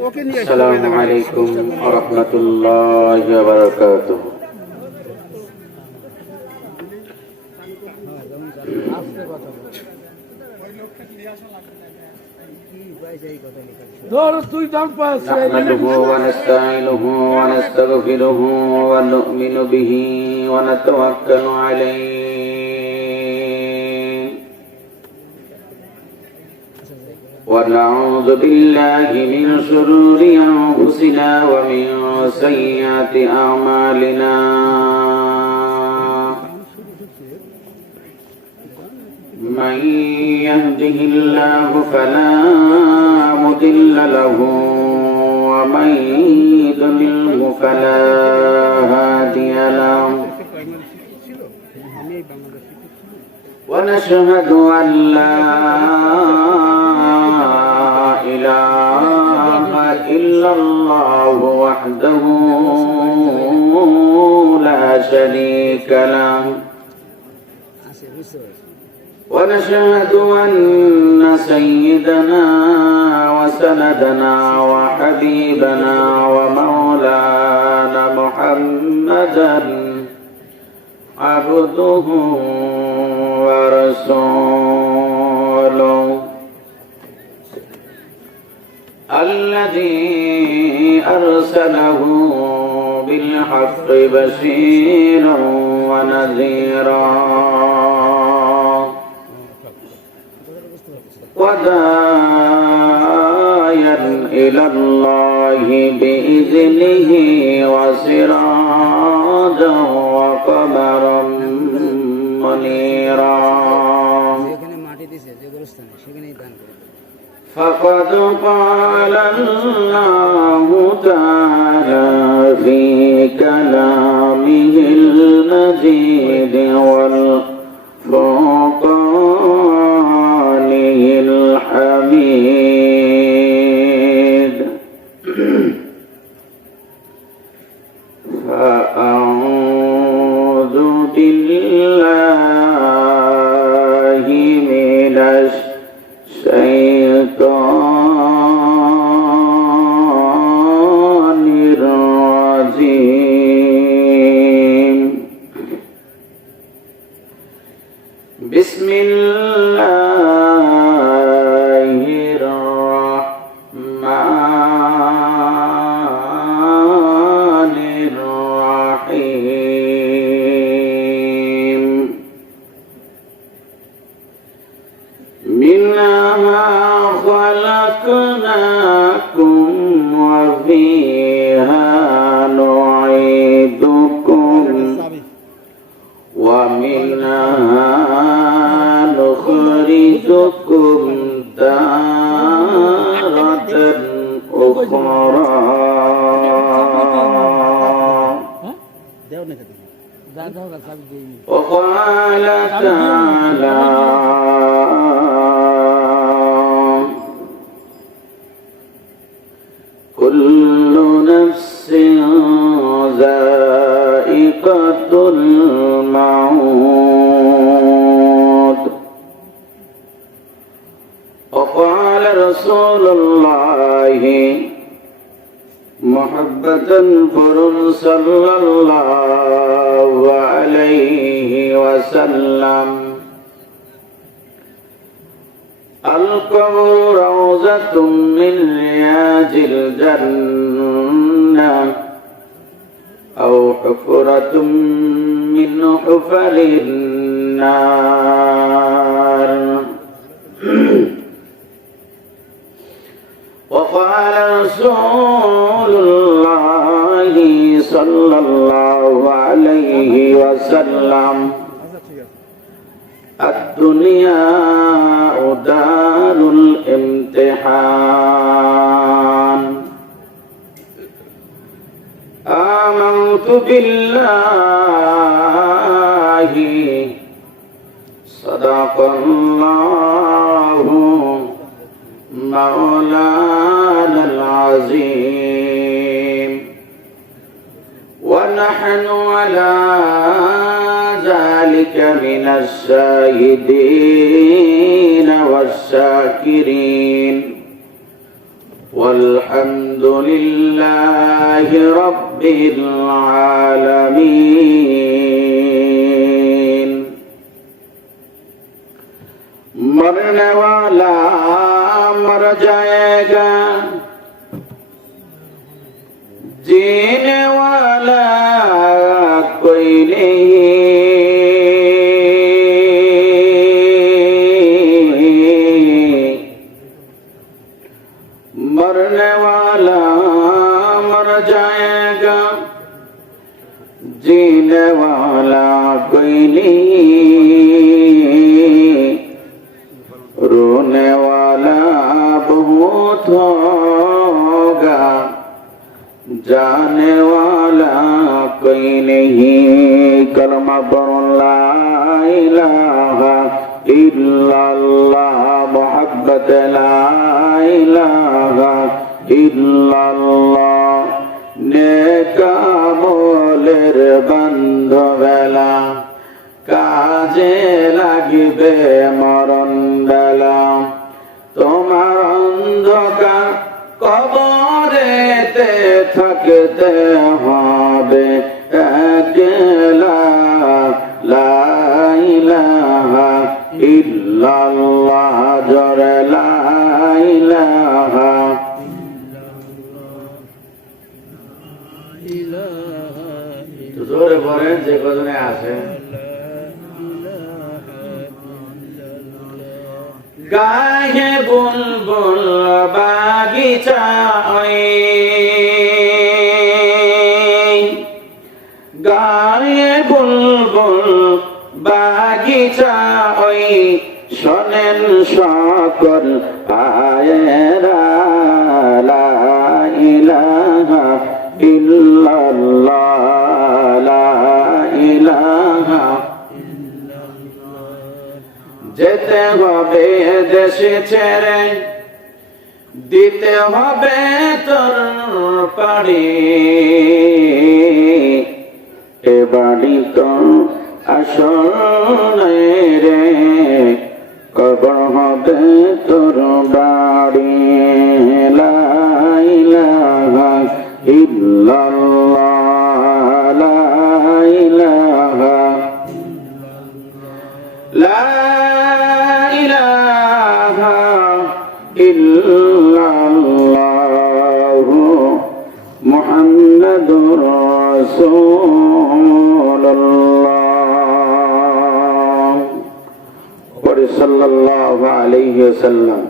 আসসালামু আলাইকুম ওয়া রাহমাতুল্লাহি ওয়া বারাকাতুহু। نحمده ونستعينه ونستغفره ونؤمن به ونتوكل عليه ونعوذ بالله من شرور أنفسنا ومن سيئات أعمالنا من يهده الله فلا مضل له ومن يضلله فلا هادي له ونشهد أن لا إله إلا الله وحده لا شريك له ونشهد أن سيدنا وسندنا وحبيبنا ومولانا محمدا عبده ورسوله الذي أرسله بالحق بشيرا ونذيرا وداعيا إلى الله بإذنه وسراجا وقمرا منيرا فقد قال الله تعالى في كلامه المجيد والفرقانه الحميد فأعوذ بالله من الشيطان الرجيم بسم الله الرحمن الرحيم منها خلقناكم وفيها نعيدكم ومنها نخرجكم تارة أخرى وقال تعالى كل نفس ذائقة الموت وقال رسول الله محبة صلى الله عليه وسلم القبر روضة من رياض الجنة أو حفرة من حفر النار وقال رسول الله صلى الله عليه وسلم الدنيا دار الامتحان آمنت بالله صدق الله مولانا العظيم ونحن على ذلك من الشاهدين والشاكرين والحمد لله رب العالمين मरने वाला मर जाएगा जीने वाला कोई नहीं मरने वाला मर जाएगा जीने वाला कोई नहीं रोने वाला बहुत होगा जाने वाला कोई नहीं कलमा पढ़ो ला इलाहा इल्लल्लाह मोहब्बत ला इलाहा इल्लल्लाह नेक আমলের বান্ধবেলা কাজে লাগিবে মরণ বেলা তোমার অন্ধকার কবরেতে থাকতে হবে একলা লা ইলাহা ইল্লাল্লাহ জোরে লা ইলাহা জোরে বলেন যে কজনে আছে গায়ে বুলবুল বাগিচায় গায়ে বুলবুল বাগিচায় শোনেন সকল পায়েরা লা ইলাহা ইল্লাল্লাহ লা ইলাহা যেতে হবে দেশে ছেড়ে দিতে হবে তোর পাড়ি এ বাড়ি তো আসল রে কবর হবে তোর বাড়ি লা ইলাহা ইল্লাল্লাহ লা ইলাহা লা ইলাহা ইল্লাল্লাহু মুহাম্মাদুর রাসূলুল্লাহ সাল্লাল্লাহু আলাইহি ওয়াসাল্লাম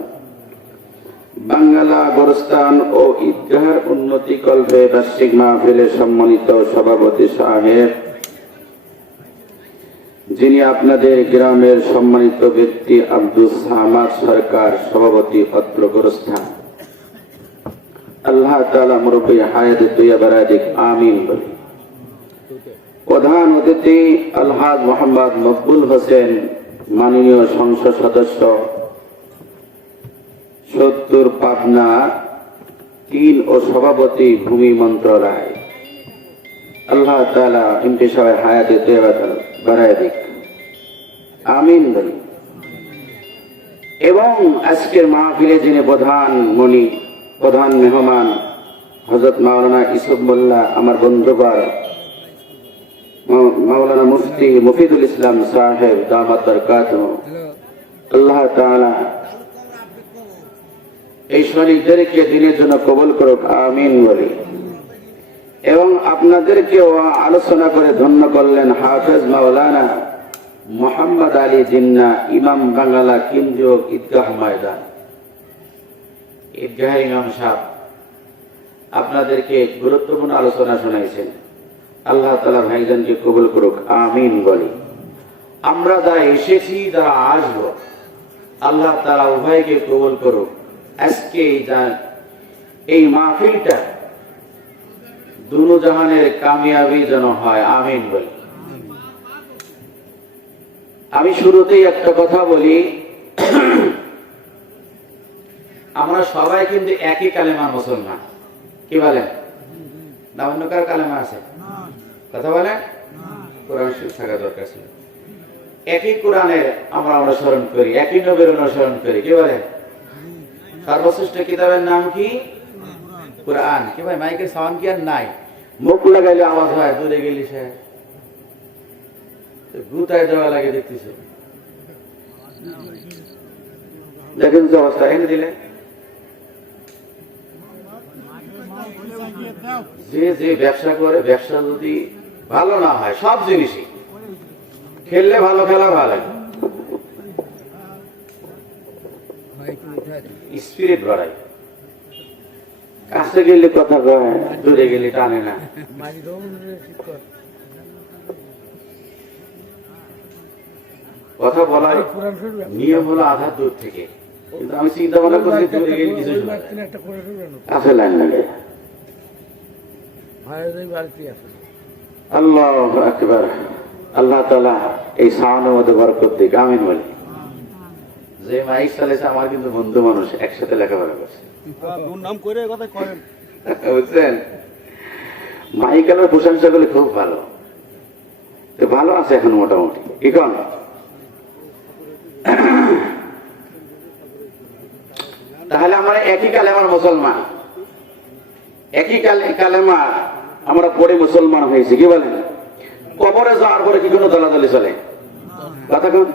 বাংলা গোরস্থান ও ঈদগাহের উন্নতি কল্পে বার্ষিক মাহফিলের সম্মানিত সভাপতি সাহেব যিনি আপনাদের গ্রামের সম্মানিত ব্যক্তি আব্দুল সামাদ সরকার সভাপতি অত্র গোরস্থান আল্লাহ তাআলা মুরব্বি হায়াত তৈয়বা রাদিক আমিন বলি প্রধান অতিথি আলহাজ মোহাম্মদ মকবুল হোসেন মাননীয় সংসদ সদস্য ৭০ পাবনা ৩ ও সভাপতি ভূমি মন্ত্রণালয় আল্লাহ তাআলা ইন্তিশায় হায়াতে তৈয়বা বাড়ায় দিক আমিন বলি এবং আজকের মাহফিলে যিনি প্রধান মেহমান হযরত মাওলানা ইউসুফ মোল্লা আমার বন্ধুবার মাওলানা মুফতি মুফিদুল ইসলাম সাহেব দামাত বরকাতুহু আল্লাহ তাআলা এই শরীরদেরকে দিনের জন্য কবুল করুক আমিন বলি এবং আপনাদেরকেও আলোচনা করে ধন্য করলেন হাফেজ মাওলানা মোহাম্মদ আলী জিন্না ইমাম বাংলা কেন্দ্রীয় ঈদগাহ ময়দান ঈদগাহের ইমাম সাহেব আপনাদেরকে গুরুত্বপূর্ণ আলোচনা শোনাইছেন আল্লাহ তাআলা ভাইজানকে কবুল করুক আমিন বলি আমরা যারা এসেছি যারা আসবো আল্লাহ তাআলা উভয়কে কবুল করুক আজকে এই মাহফিলটা দুনো জাহানের কামিয়াবি যেন হয় আমিন বলি আমি শুরুতেই একটা কথা বলি আমরা সবাই কিন্তু একই কালেমার মুসলমান কি বলেন না অন্য কার কালেমা আছে কথা বলেন কোরআন শরীফ থাকা দরকার ছিল একই কোরআনের আমরা অনুসরণ করি একই নবীর অনুসরণ করি কি বলেন সর্বশ্রেষ্ঠ কিতাবের নাম কি কোরআন কি ভাই মাইকের সাউন্ড কি আর নাই? মুখ লাগাইলে আওয়াজ হয়, দূরে গেলি সে গুতায় দেওয়া লাগে। দেখতেছে, দেখেন যে অবস্থা এনে দিলে। যে যে ব্যবসা করে, ব্যবসা যদি ভালো না হয়, সব জিনিসই খেললে ভালো, খেলা ভালো, স্পিরিট বাড়ায়। কাছে গেলে কথা কয়, দূরে গেলে টানে না। কথা বলার নিয়ম হলো আধা দূর থেকে, কিন্তু আমি চিন্তা ভাবনা করছি দূরে গেলে কিছু কাছে লাইন লাগে। আল্লাহু আকবার। আল্লাহ তাআলা এই সাউন্ডের মধ্যে বরকত দিক, আমিন বলি। যে মাইক চালাইছে আমার কিন্তু বন্ধু মানুষ, একসাথে লেখাপড়া করছে, বুঝছেন? মাইকেলের প্রশংসা করলে খুব ভালো, ভালো আছে এখন মোটামুটি। এখন তাহলে আমরা একই কালেমার মুসলমান, একই কালেমা আমরা পড়ে মুসলমান হয়েছি, কি বলেন? কবরে যাওয়ার পরে কি কোনো দলাদলি চলে? কথা কোন?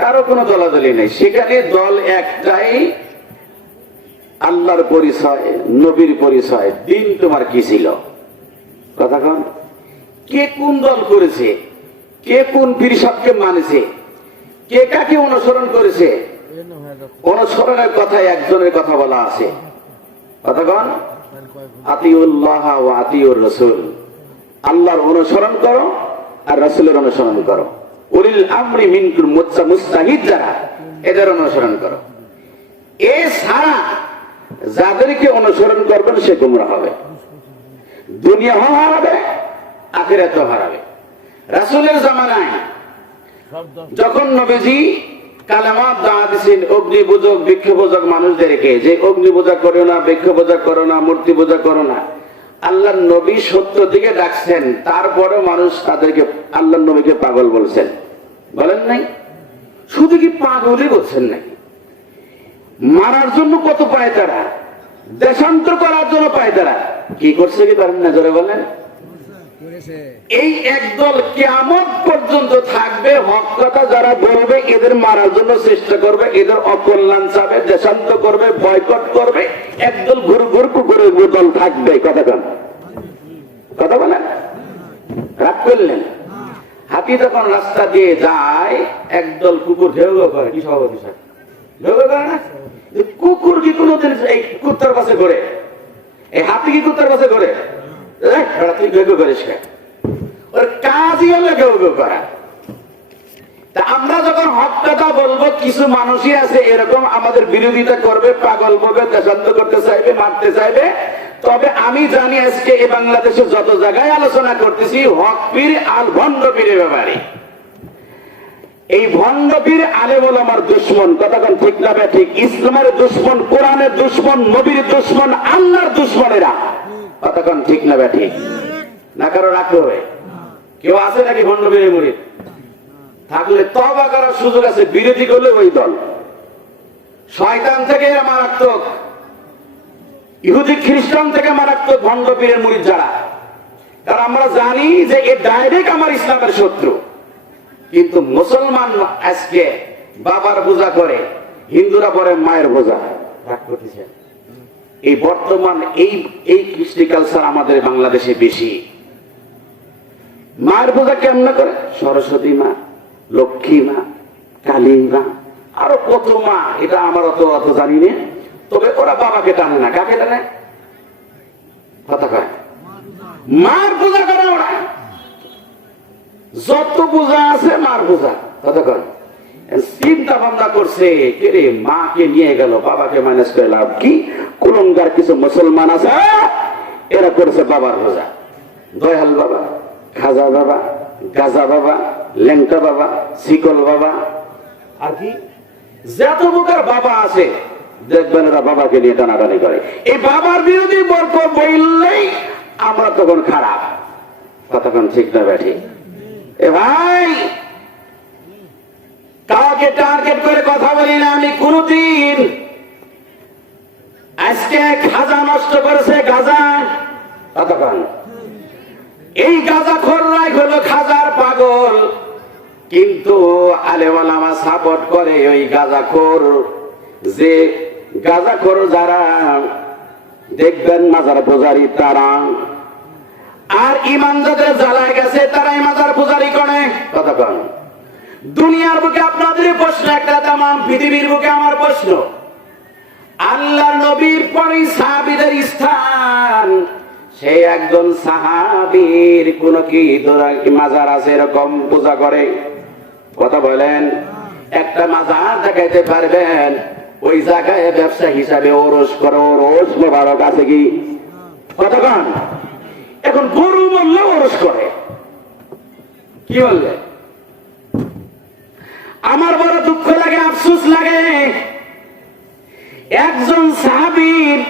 কারো কোনো দলাদলি নেই। সেখানে দল একটাই, আল্লাহর পরিচয়, নবীর পরিচয়। দিন তোমার কি ছিল? কথা কোন? কে কোন দল করেছে, কে কোন পীর সাহেবকে মানেছে, কে কাকে অনুসরণ করেছে, অনুসরণের কথায় একজনের কথা বলা আছে। কথা কোন? আতিউল্লাহ ওয়া আতিউর রাসূল। আল্লাহর অনুসরণ করো আর রাসূলের অনুসরণ করো। উলিল আমরি মিনকুম, মুস্তাহিদ যারা, এদের অনুসরণ করো। এছাড়া যাদেরকে অনুসরণ করবেন সে গুমরাহ হবে, দুনিয়াও হারাবে, আখিরাতও হারাবে। রাসূলের জামানায় যখন নবীজি কালেমা দাওয়াত দিয়েছেন অগ্নি পূজক, বৃক্ষ পূজক মানুষদেরকে, যে অগ্নি পূজা করো না, বৃক্ষ পূজা করো না, মূর্তি পূজা করো না, আল্লাহর নবী সত্য দিকে ডাকছেন। তারপরে মানুষ তাদেরকে, আল্লাহর নবীকে পাগল বলছেন, বলেন নাই? শুধু কি পাগলই বলছেন নাকি? মারার জন্য কত পায় তারা, দেশান্তর করার জন্য পায় তারা। কি করছে কি পারেন না, জোরে বলেন? এই একদল কিয়ামত পর্যন্ত থাকবে, হক কথা যারা বলবে এদের মারার জন্য চেষ্টা করবে, এদের অকল্যাণ চাবে, দেশান্তর করবে, বয়কট করবে। একদল ঘুর ঘুর কুকুরের দল থাকবে। কথা বলেন, কথা বলেন, রাগ করলেন? হাতি যখন রাস্তা দিয়ে যায়, একদল কুকুর ঘেউ ঘেউ করে। কি সভাপতি সাহেব ঘেউ ঘেউ করে না? কুকুর কি কোনোদিন এই কুত্তার পাশে ঘোরে? এই হাতি কি কুত্তার পাশে ঘোরে? তুই ঘেউ ঘেউ করিস, ওর কাজই হলো ঘেউ ঘেউ করা। তা আমরা যখন হক কথা বলবো, কিছু মানুষই আছে এরকম আমাদের বিরোধিতা করবে, পাগল বলবে, দেশান্তর করতে চাইবে, মারতে চাইবে। তবে আমি জানি আজকে এই বাংলাদেশে যত জায়গায় আলোচনা করতেছি হক পীর আর ভণ্ড পীরের ব্যাপারে। এই ভণ্ড পীর আলেম ওলামার দুশমন। কতক্ষণ ঠিক না ঠিক? ইসলামের দুশমন, কোরআনের দুশমন, নবীর দুশমন, আল্লাহর দুশমনেরা। কতক্ষণ ঠিক না ঠিক? না কারো রাখতে হবে? কেউ আছে নাকি ভণ্ড পীরের মুরিদ? থাকলে তওবা করার সুযোগ আছে। বিরোধী করলে ওই দল শয়তান থেকে মারাত্মক, ইহুদি খ্রিস্টান থেকে মারাত্মক ভণ্ড পীরের মুরিদ যারা। কারণ আমরা জানি যে এ ডাইরেক্ট আমার ইসলামের শত্রু। কিন্তু মুসলমান আজকে বাবার পূজা করে, হিন্দুরা পরে মায়ের পূজা। রাগ করতেছে। এই বর্তমান এই কৃষ্টি কালচার আমাদের বাংলাদেশে বেশি। মায়ের পূজা কেমন করে? সরস্বতী মা, লক্ষ্মী মা, কালী মা, আরো কত মা, এটা আমার অত জানি না। তবে ওরা বাবাকে টানে না। কাকে টানে? কথা কয় মার পূজা করে ওরা। যত পূজা আছে মার পূজা। কথা কয় চিন্তা ভাবনা করছে, কে মাকে নিয়ে গেল, বাবাকে মাইনাস করে লাভ কি? কুলঙ্গার কিছু মুসলমান আছে, এরা করেছে বাবার পূজা। দয়াল বাবা, খাজা বাবা, গাজা বাবা, লেংটা বাবা, শিকল বাবা, আর কি যত প্রকার বাবা আছে দেখবেন এরা বাবাকে নিয়ে টানাটানি করে। এই বাবার বিরোধী বর্গ বললেই আমরা তখন খারাপ। কতক্ষণ ঠিক না ব্যাঠি? এ ভাই, কাউকে টার্গেট করে কথা বলি না আমি কোনদিন। আজকে খাজা নষ্ট করেছে গাজা, কতক্ষণ এই গাজাখোররাই হলো খাজার পাগল, কিন্তু আলেম ওলামা সাপোর্ট করে ওই গাজাখোর। যে গাজাখোর যারা দেখবেন মাজার পূজারি তারা, আর ইমান যাদের জ্বালায় গেছে তারাই মাজার পূজারি করে। কতক্ষণ দুনিয়ার বুকে আপনাদের প্রশ্ন একটা, তাম পৃথিবীর বুকে আমার প্রশ্ন, আল্লাহর নবীর পরে সাহাবীদের স্থান, সে একজন সাহাবীর কোন কি মাজার আছে এরকম পূজা করে? কথা বলেন, একটা মাজার দেখাইতে পারবেন ওই জায়গায় ব্যবসা হিসাবে ওরস করে? ওরস মোবারক আছে কি? কতক্ষণ এখন গরু বললে ওরস করে, কি বললে? আমার বড় দুঃখ লাগে, আফসোস লাগে, একজন সাহাবীর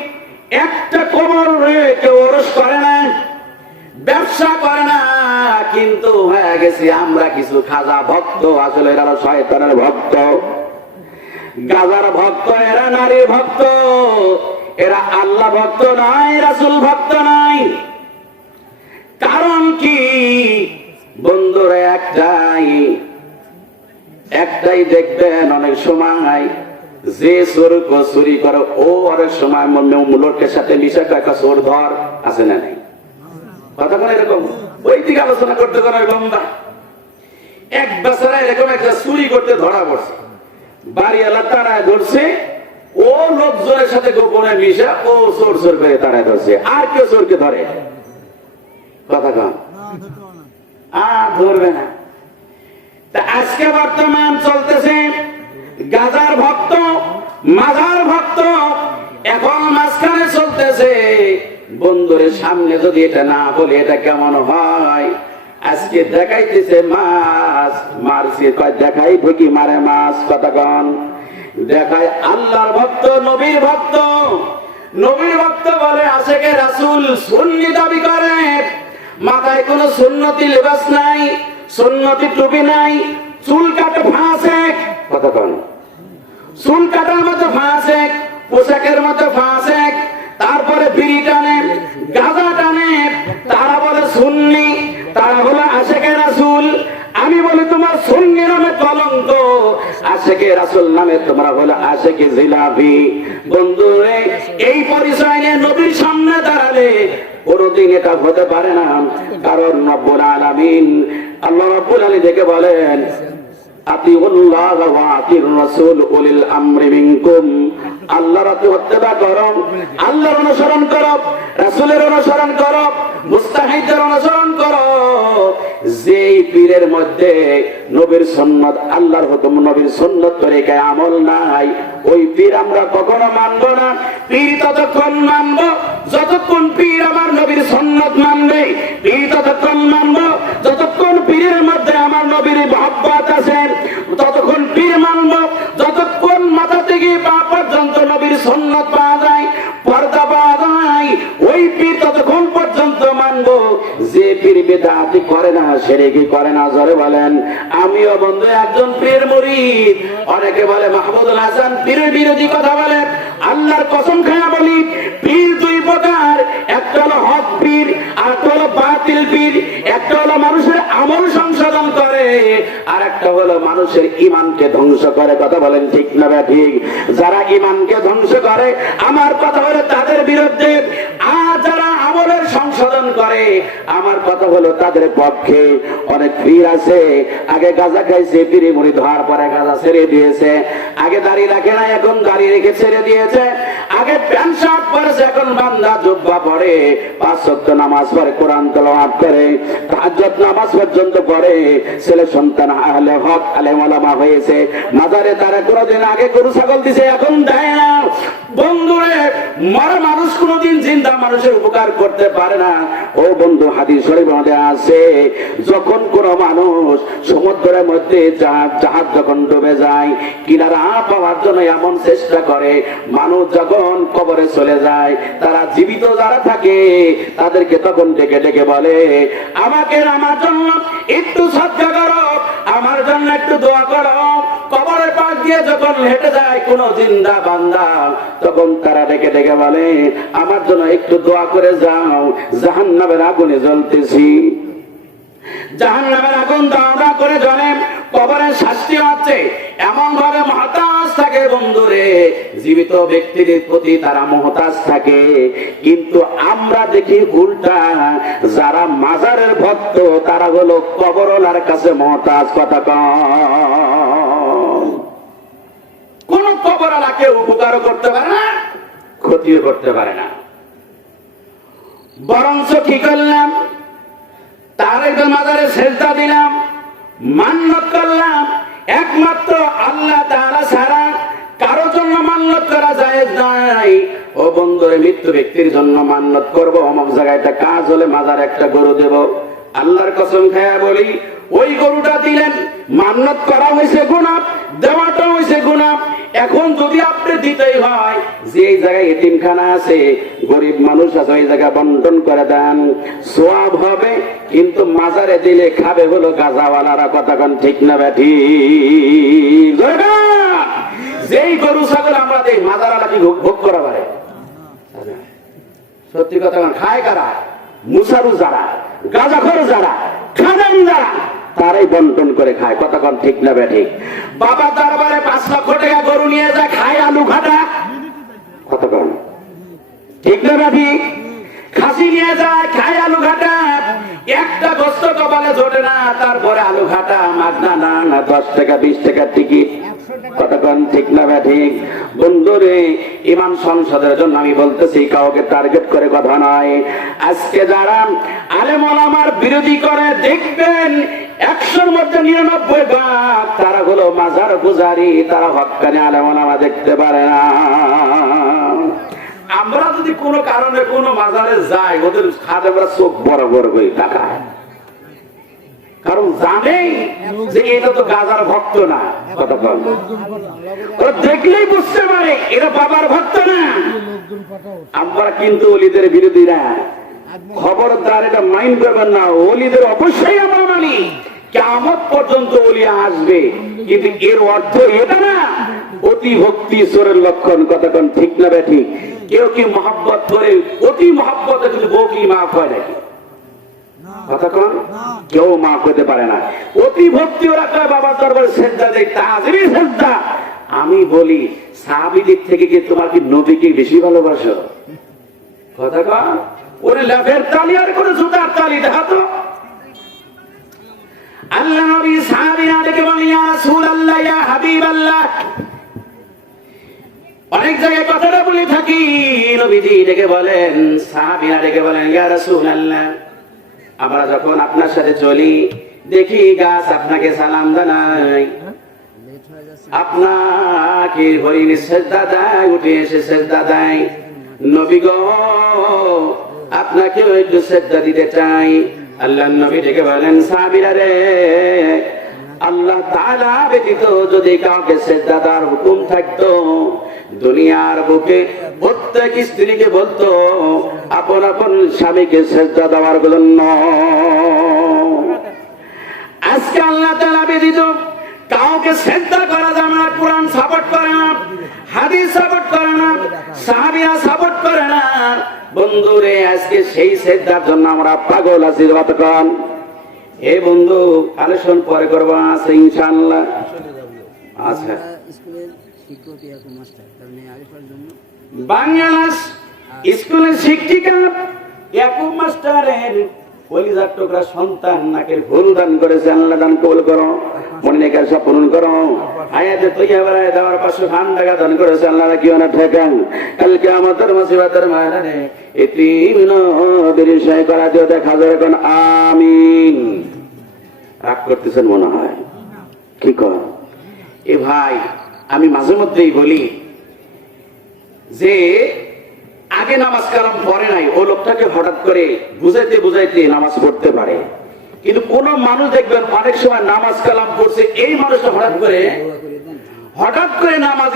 একটা কবর কেউ ওরস করে না, ব্যবসা করে না, কিন্তু হয়ে গেছি আমরা কিছু খাজা ভক্ত। আসলে এরা শয়তানের ভক্ত, গাজার ভক্ত, এরা নারী ভক্ত, এরা আল্লাহ ভক্ত নয়, রাসূল ভক্ত নয়। কারণ কি বন্ধুরা? একটাই দেখবেন, অনেক সময় যে চুরি করে ও অনেক সময় লোকের সাথে মিশে একটা চোর ধর আছে না নাই? কথা বলে এরকম ওই দিকে আলোচনা করতে করে লম্বা। এক বেচারা এরকম একটা চুরি করতে ধরা পড়ছে, বাড়িওয়ালা তাড়ায় ধরছে, ও লোকজনের সাথে গোপনে মিশে ও চোর করে তাড়ায় ধরছে, আর কেউ চোরকে ধরে? কথা কম আর ধরবে না। তা আজকে বর্তমান চলতেছে গাজার ভক্ত, মাজার ভক্ত, এখন মাঝখানে চলতেছে। বন্ধুরের সামনে যদি এটা না বলে এটা কেমন হয়? আজকে দেখাইতেছে মাছ মারছে, কয় দেখাই ঢুকি মারে মাছ। কতক্ষণ দেখায় আল্লাহর ভক্ত, নবীর ভক্ত, নবীর ভক্ত বলে আশেকে রাসূল, সুন্নি দাবি করে, মাথায় কোনো সুন্নতি লেবাস নাই, সুন্নতি টুপি নাই, চুল কাটে ফাঁসেক। কতক্ষণ চুল কাটার মতো ফাঁসেক, পোশাকের মতো ফাঁসেক, তারপরে বিড়ি টানে, গাঁজা টানে, তারা বলে সুন্নি, তারা বলে আশেকে রাসূল। আমি বলি তোমার সুন্নি নামে কলঙ্ক, আশেকে রাসূল নামে তোমরা বলে আশেকে জিলাপি। বন্ধুরে এই পরিচয় নিয়ে নবীর সামনে দাঁড়ালে কোনদিন এটা হতে পারে না। কারণ রব্বুল আলামিন, আল্লাহ রব্বুল আলামিন দেখে বলেন আতিউল্লাহ ওয়া আতির রাসূল উলিল আমরি মিনকুম, আল্লাহর ইত্তেবা করো, আল্লাহর অনুসরণ করো, রাসূলের অনুসরণ করো, মুস্তাহিদের অনুসরণ করো। যেই পীরের মধ্যে নবীর সুন্নাত, আল্লাহর হুকুম, নবীর সুন্নাত তরিকায় আমল নাই, ওই পীর আমরা কখনো মানব না। পীর ততক্ষণ মানব যতক্ষণ পীর আমার নবীর সুন্নাত মানবে, পীর ততক্ষণ মানব যতক্ষণ পীরের মধ্যে আমার নবীর মহব্বত আছে, ততক্ষণ পীর মানব যতক্ষণ মাথা থেকে পা পর্যন্ত নবীর সুন্নাত পাওয়া যায়, পর্দা পাওয়া যায়, ওই পীর ততক্ষণ পর্যন্ত মানব। যে পীর বিদআতি করে না, শিরকি করে না, জোরে বলেন। আমিও বন্ধু একজন পীর মুরিদ। অনেকে বলে মাহমুদুল হাসান পীরের বিরোধী কথা বলে, আল্লাহর কসম খায়া বলি পীর দুই প্রকার, একটা হলো হক পীর, আর একটা হলো বাতিল পীর। একটা হলো মানুষের আমল সংশোধন করে, আর একটা হলো মানুষের ঈমানকে ধ্বংস করে। কথা বলেন ঠিক না ঠিক? যারা ঈমানকে ধ্বংস করে আমার কথা হলো তাদের বিরুদ্ধে, আর যারা আমলের সংশোধন করে আমার কথা হলো তাদের পক্ষে। অনেক পীর আছে আগে গাঁজা খাইছে, পীরে মুরিদ হওয়ার পরে গাঁজা ছেড়ে দিয়েছে, আগে দাড়ি রাখে না এখন দাড়ি রেখে ছেড়ে দিয়েছে, আগে প্যান্ট শার্ট পরেছে এখন বান্দা জুব্বা পরে, 5 ওয়াক্ত নামাজ পড়ে, কোরআন তেলাওয়াত করে, তাহাজ্জুদ নামাজ পর্যন্ত পড়ে, ছেলে সন্তান আহলে হক আলেম ওলামা হয়েছে, মাজারে তারা কোনদিন আগে গরু ছাগল দিছে এখন দেয় না। বন্ধুরে মরা মানুষ কোনদিন জিন্দা মানুষের উপকার করতে পারে না। ও বন্ধু হাদিস শরীফের মধ্যে আছে, যখন কোন মানুষ সমুদ্রের মধ্যে জাহাজ যখন ডুবে যায়, কিনারা পাওয়ার জন্য এমন চেষ্টা করে, মানুষ যখন কবরে চলে যায়, তারা জীবিত যারা থাকে তাদেরকে তখন ডেকে ডেকে বলে আমাকে আমার জন্য একটু সাহায্য করো, আমার জন্য একটু দোয়া করো। কবরের পাশ দিয়ে যখন হেঁটে যায় কোন জিন্দা বান্দা, তখন তারা ডেকে ডেকে বলে, আমার জন্য একটু দোয়া করে যাও, জাহান্নামের আগুনে জ্বলতেছি। জাহান্নামের আগুন দাওয়া করে জ্বলে, কবরের শাস্তি হচ্ছে, এমন ভাবে মহতাজ থাকে বন্ধুরে, জীবিত ব্যক্তির প্রতি তারা মহতাজ থাকে। কিন্তু আমরা দেখি উল্টা, যারা মাজারের ভক্ত তারা হলো কবরওয়ালার কাছে মহতাজ। কথা কম, কোন কবরওয়ালাকে উপকারও করতে পারে না, ক্ষতিও করতে পারে না। বরঞ্চ কি করলাম, তার একদম মাজারে সেজদা দিলাম, মান্নত করলাম, একমাত্র আল্লাহ তাআলা ছাড়া কারো জন্য মান্নত করা জায়েজ নাই। ও বন্ধুরে, মৃত্যু ব্যক্তির জন্য মান্নত করব, অমুক জায়গায় একটা কাজ হলে মাজার একটা গরু দেব, আল্লাহর কসম খায়া বলি, ওই গরুটা দিলেন, মান্নত করা হয়েছে গুনাহ, দেওয়াটা হয়েছে গুনাহ। এখন যদি আপনি দিতেই হয়, যে জায়গায় এতিমখানা আছে, গরিব মানুষ আছে, ওই জায়গা বন্টন করে দেন, সওয়াব হবে। কিন্তু মাজারে দিলে খাবে হলো গাজাওয়ালারা। কথা কোন ঠিক না ব্যাঠি? যেই গরু ছাগল আমরা দেই, মাজারওয়ালা কি ভোগ করা পারে? সত্যি কথা, খায় কারা? মুসারু যারা, গাঁজাখোর যারা, খাদাম যারা, তারাই বন্টন করে খায়। কথা কোন ঠিক না ব্যাঠি? বাবা দরবারে 5 লক্ষ টাকা গরু নিয়ে যায়, খায় আলু ঘাটা। কথা কোন ঠিক না ব্যাঠি? খাসি নিয়ে যায়, খায় আলু ঘাটা, একটা গোস্ত কপালে জোটে না, তারপরে আলু ঘাটা মাগনা না, 10 টাকা 20 টাকার টিকিট। কথা কোন ঠিক না ব্যাঠি? বন্ধুরে, ইমাম সংসদের জন্য আমি বলতেছি, কাউকে টার্গেট করে কথা নয়। আজকে যারা আলেম ওলামার বিরোধী করে, দেখবেন 100-র মধ্যে 99 ভাগ তারা হলো মাজার পূজারি, তারা হক্কানি আলেম ওলামা দেখতে পারে না। আমরা যদি কোনো কারণে কোনো মাজারে যাই, ওদের খাদেমরা চোখ বড় বড় করে তাকায়, কারণ জানেই যে এটা তো গাজার ভক্ত না। কথা বল, ওরা দেখলেই বুঝতে পারে এরা বাবার ভক্ত না। আমরা কিন্তু ওলিদের বিরোধীরা, খবরদার এটা মাইন্ড করবেন না। ওলিদের অবশ্যই আমরা মানি, কিয়ামত পর্যন্ত ওলি আসবে, কিন্তু এর অর্থ এটা না অতি ভক্তি চোরের লক্ষণ। কথা কোন ঠিক না ব্যাঠি? কেউ কি মহব্বত করে, অতি মহব্বতে কিন্তু বউ কি মাফ হয় নাকি? কথা কোন, কেউ মাফ হতে পারে না। অতি ভক্তি ওরা কয় বাবার দরবারে সেজদা দেয়, তাজিমি সেজদা। আমি বলি, সাহাবীদের থেকে কি তোমার কি নবীকে বেশি ভালোবাসো? কথা কোন, ওরে লাফের তালি আর কোন জুতার তালি দেখা তো। আল্লাহ নবী সাহাবীরা ডেকে বলেন, ইয়া রাসূলুল্লাহ, ইয়া হাবিবাল্লাহ। অনেক জায়গায় কথাটা বলে থাকি, নবীজি ডেকে বলেন, সাহাবীরা ডেকে বলেন, ইয়া রাসূলুল্লাহ, আমরা যখন আপনার সাথে চলি, দেখি গাছ আপনাকে সালাম জানাই, আপনাকে হরিণ সেজদা দেয়, উঠে এসে সেজদা দেয়। নবী গো, আপনাকেও একটু সেজদা দিতে চাই। আল্লাহর নবী ডেকে বলেন, সাহাবীরা রে, আল্লাহ তাআলা ব্যতীত যদি কাউকে সেজদা দেওয়ার হুকুম থাকতো, দুনিয়ার বুকে প্রত্যেক স্ত্রীকে বলতো আপন আপন স্বামীকে সেজদা দেওয়ার জন্য। আজকে আল্লাহ তাআলা ব্যতীত কাউকে সেজদা করা যাবে না। কোরআন সাপোর্ট করে না, হাদিস সাপোর্ট করে না, সাহাবীরা সাপোর্ট করে না। বন্ধুরে, আজকে সেই সেজদার জন্য আমরা পাগল আছি। কতক্ষণ এ বন্ধু, আলোচন পরে করবো, আছে ইনশাআল্লাহ। আচ্ছা, বাংলাদেশ স্কুলের শিক্ষিকা ইয়াকুব মাস্টারের কলিজার টুকরা সন্তান নাকের ভুল দান করেছে। আল্লাহ দান কবুল করো, মনে নেকার সব পূরণ করো। হায়াতে তৈয়বা দেওয়ার 500 টাকা দান করেছে। আল্লাহ রাখিও না ঠেকান, কালকে আমাদের মুসিবতের মায়ারে এতিম নবীর সহায় করা দিও। দেখা যাবে এখন। আমিন। রাগ করতেছেন মনে হয়, কি কর? এ ভাই, আমি মাঝে মধ্যেই বলি যে আগে নামাজ কালাম পড়ে নাই, ও লোকটাকে হঠাৎ করে বুঝাইতে বুঝাইতে নামাজ পড়তে পারে। কিন্তু কোন মানুষ দেখবেন অনেক সময় নামাজ কালাম পড়ছে, এই মানুষটা হঠাৎ করে নামাজ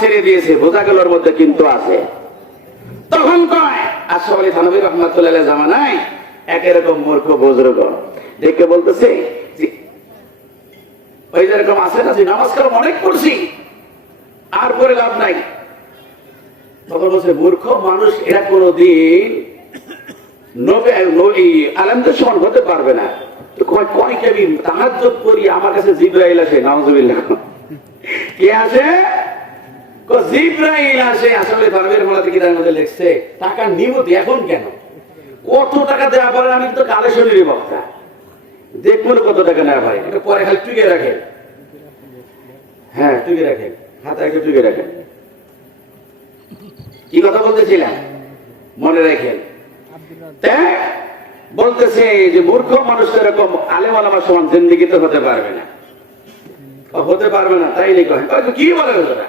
ছেড়ে দিয়েছে, বোঝা গেল ওর মধ্যে কিন্তু আছে। তখন কয় আশরাফ আলী থানভী রাহমাতুল্লাহ জামানায় এক এরকম মূর্খ বুজুর্গ দেখে বলতেছে যে ওই যেরকম আছে না যে নামাজ কালাম অনেক পড়ছি আর পরে লাভ নাই। তখন বলছে মূর্খ মানুষ এরা কোনদিন আলেমদের সমান হতে পারবে না। কয় কেবি তাহাজ্জুদ করি আমার কাছে জিবরাইল আসে, নাউজুবিল্লাহ। কে আসে? জিবরাইল আসে। আসলে তানবীর মালাতে কিতাবের মধ্যে লিখছে টাকা নিমতি এখন কেন, কত টাকা দেওয়া পারেন? আমি তো কালে শরীরে বক্তা, দেখবো কত টাকা নেওয়া পারে, এটা পরে খালি টুকে রাখেন। হ্যাঁ টুকে রাখেন, হাতে একটু টুকে রাখেন। কি কথা বলতেছিলাম মনে রাখেন। বলতেছে যে মূর্খ মানুষ এরকম আলেম আলামার সমান জিন্দেগিতে হতে পারবে না, হতে পারবে না। তাই নাকি কি বলে ওরা?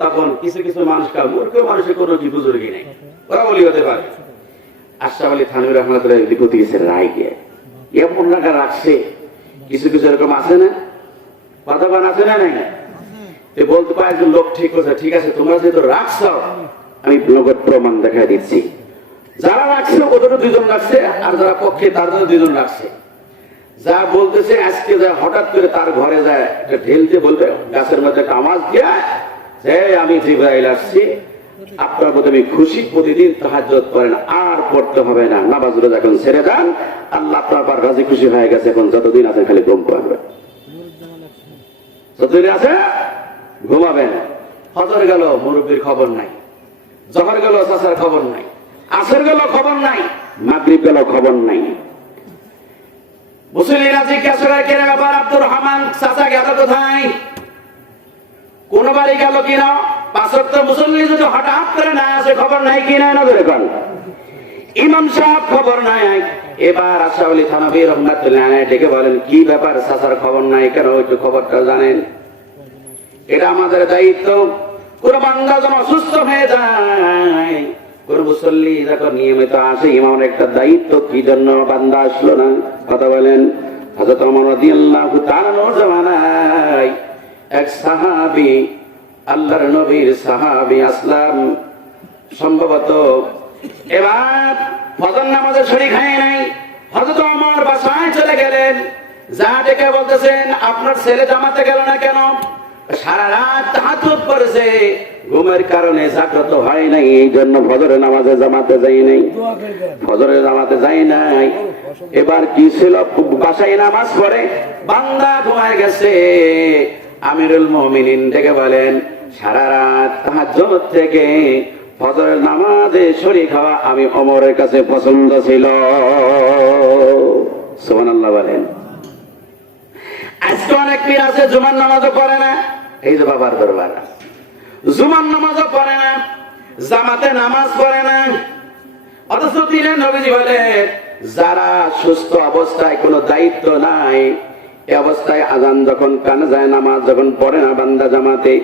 তখন কিছু কিছু মানুষ মূর্খ মানুষের কোনো কি বুজুর্গি নেই, ওরা বলি হতে পারবে। আশরাফ আলী থানভী রহমাতুল্লাহ বিপত্তি গেছে রায় গিয়ে এমন রাখা রাখছে। কিছু কিছু এরকম আছে না, কথা বান আছে না নাই? বলতে পারে একজন লোক ঠিক আছে, ঠিক আছে তোমরা যেহেতু রাখছ আমি নগদ প্রমাণ দেখা দিচ্ছি। যারা রাখছে ওদের দুজন রাখছে, আর যারা পক্ষে তার জন্য দুজন রাখছে। যা বলতেছে আজকে যা হঠাৎ করে তার ঘরে যায় ঢেলতে বলবে গাছের মধ্যে একটা আওয়াজ দিয়ে যে আমি জিবরাইল আসছি, আপনার প্রতি আমি খুশি, প্রতিদিন তাহাজ্জুদ করেন আর পড়তে হবে না, নামাজ রোজা এখন ছেড়ে দেন, আল্লাহ আপনার পর রাজি খুশি হয়ে গেছে, এখন যতদিন আছেন খালি ঘুম পাবে, যতদিন আছে ঘুমাবেন। ফজর গেল মুরব্বীর খবর নাই, জহর গেল চাচার খবর নাই, আসর গেল খবর নাই, মাগরিব গেল খবর নাই। মুসলিরা জিজ্ঞাসা করে কেন ব্যাপার আব্দুর রহমান চাচা গেল কোথায়, কোন বাড়ি গেল কিনা? পাঁচ ওয়াক্ত মুসল্লি যদি হঠাৎ করে না আসে খবর নাই কিনা? না ধরে কোন ইমাম সাহেব খবর নাই। এবার আশরাফ আলী থানভী রহমাতুল্লাহ আলাইহি ডেকে বলেন কি ব্যাপার চাচার খবর নাই কেন, একটু খবরটা জানেন। এটা আমাদের দায়িত্ব। কোন বান্দা যেন অসুস্থ হয়ে যায়, কোন মুসল্লি যখন নিয়মিত আসে, ইমামের একটা দায়িত্ব। কি জন্য বান্দা আসলো না, কথা বলেন। হযরত ওমর রাদিয়াল্লাহু তাআলা জামানায় এক সাহাবী, আল্লাহর নবীর সাহাবী আসলাম সম্ভবত, এবার ফজর নামাজে শরীক হয় নাই। হযরত ওমর বাসায় চলে গেলেন, যা ডেকে বলতেছেন আপনার ছেলে জামাতে গেল না কেন? সারা রাত তাহাজ্জুদ করেছে, ঘুমের কারণে জাগ্রত হয় নাই, এই জন্য ফজরের নামাজে জামাতে যাই নাই, ফজরের জামাতে যাই নাই। এবার কি ছিল, বাসায় নামাজ পড়ে বান্দা ঘুমায় গেছে। আমিরুল মুমিনিন ডেকে বলেন সারা রাত তাহাজ্জুদ থেকে ফজরের নামাজে শরীক হওয়া আমি ওমরের কাছে পছন্দ ছিল। সুবহানাল্লাহ বলেন। আজকে অনেক পীর আছে জুমার নামাজও পড়ে না, এই যে বাবার দরবার, জুমার নামাজও পড়ে না, জামাতে নামাজ পড়ে না। অথচ তিনি নবীজি বলেন যারা সুস্থ অবস্থায় কোনো দায়িত্ব নাই, এই অবস্থায় আজান যখন কানে যায়, নামাজ যখন পড়ে না বান্দা জামাতে,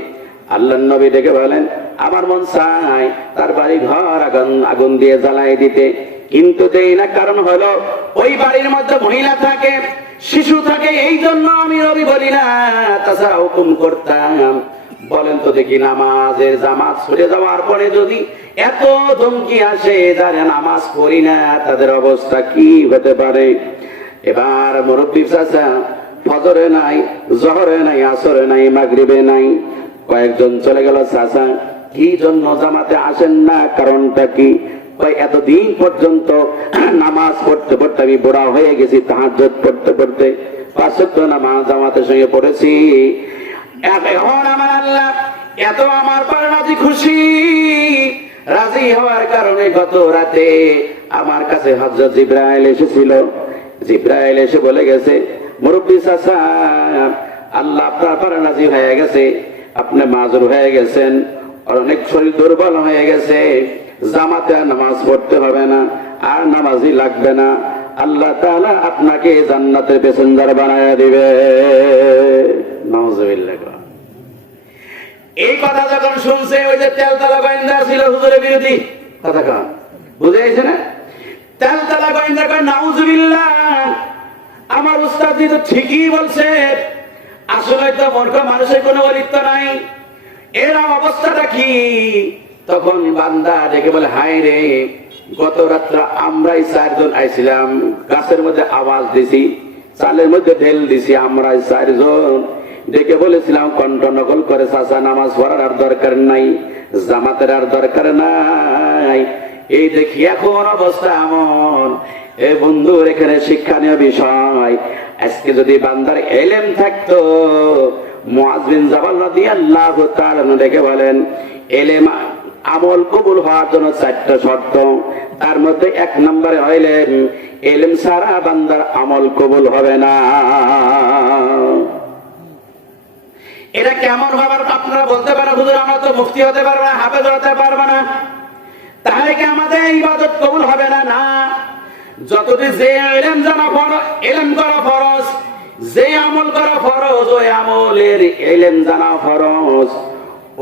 আল্লাহর নবী ডেকে বলেন আমার মন চায় তার বাড়ি ঘর আগুন দিয়ে জ্বালাই দিতে, কিন্তু দেই না। কারণ হলো ওই বাড়ির মধ্যে মহিলা থাকে, শিশু থাকে, এই জন্য আমি নবী বলি না, তাছাড়া হুকুম করতাম। বলেন তো দেখি নামাজের জামাত ছুটে যাওয়ার পরে যদি এত ধমকি আসে যারা নামাজ পড়ি না তাদের অবস্থা কি হতে পারে? এবার মুরব্বী চাচা ফজরে নাই, জহরে নাই, আসরে নাই, মাগরিবে নাই, কয়েকজন চলে গেল। চাচা কি জন্য জামাতে আসেন না, কারণটা কি? এতদিন পর্যন্ত নামাজ পড়তে পড়তে আমি বুড়া হয়ে গেছি, তাহাজ্জুদ পড়তে পড়তে ৫ ওয়াক্ত নামাজ জামাতের সঙ্গে পড়েছি, এখন আমার আল্লাহ এত আমার পর রাজি খুশি, রাজি হওয়ার কারণে গত রাতে আমার কাছে হযরত জিবরাইল এসেছিল। জিবরাইল এসে বলে গেছে মুরব্বী চাচা আল্লাহ আপনার পর রাজি হয়ে গেছে, আপনি মাজুর হয়ে গেছেন, অনেক শরীর দুর্বল হয়ে গেছে, জামাতে নামাজ পড়তে হবে না, আর নামাজই লাগবে না, আল্লাহ তাআলা আপনাকে জান্নাতের প্যাসেঞ্জার বানায় দিবে। নাউজুবিল্লাহ। এই কথা যখন শুনছে ওই যে তেলতলা গোয়েন্দা ছিল হুজুরের বিরোধী, কথা কন বুঝে গেছে না? তেলতলা গোয়েন্দা কয় নাউজুবিল্লাহ, আমার উস্তাদ তো ঠিকই বলছে, আসলে তো মূর্খ মানুষের কোনো অলিপ্ত নাই, এরা অবস্থাটা কি? তখন বান্দা ডেকে বলে হায় রে, গত রাত্রে আমরাই 4 জন আইছিলাম, গাছের মধ্যে আওয়াজ দিছি, চালের মধ্যে ঢেল দিছি আমরা 4 জন। ডেকে বলেছিলাম কণ্ঠ নকল করে, চাচা নামাজ পড়ার আর দরকার নাই, জামাতের আর দরকার নাই। এই দেখি এখন অবস্থা এমন। এ বন্ধুর এখানে শিক্ষণীয় বিষয়, আজকে যদি বান্দার ইলম থাকতো, মুআয বিন জাবাল রাদিয়াল্লাহু তাআলা ডেকে বলেন ইলম আমল কবুল হওয়ার জন্য 4টা শর্ত, তার মধ্যে 1 নম্বরে হইলেন ইলম ছাড়া বান্দার আমল কবুল হবে না। এটা কেমন ভাবে আপনারা বলতে পারেন, হুজুর আমরা তো মুফতি হতে পারবো না, হাফেজ হতে পারবো না, তাহলে কি আমাদের ইবাদত কবুল হবে না? না, যতদিন যে ইলম জানা ফরজ, ইলম করা ফরজ, যে আমল করা ফরজ, ওই আমলের ইলম জানা ফরজ।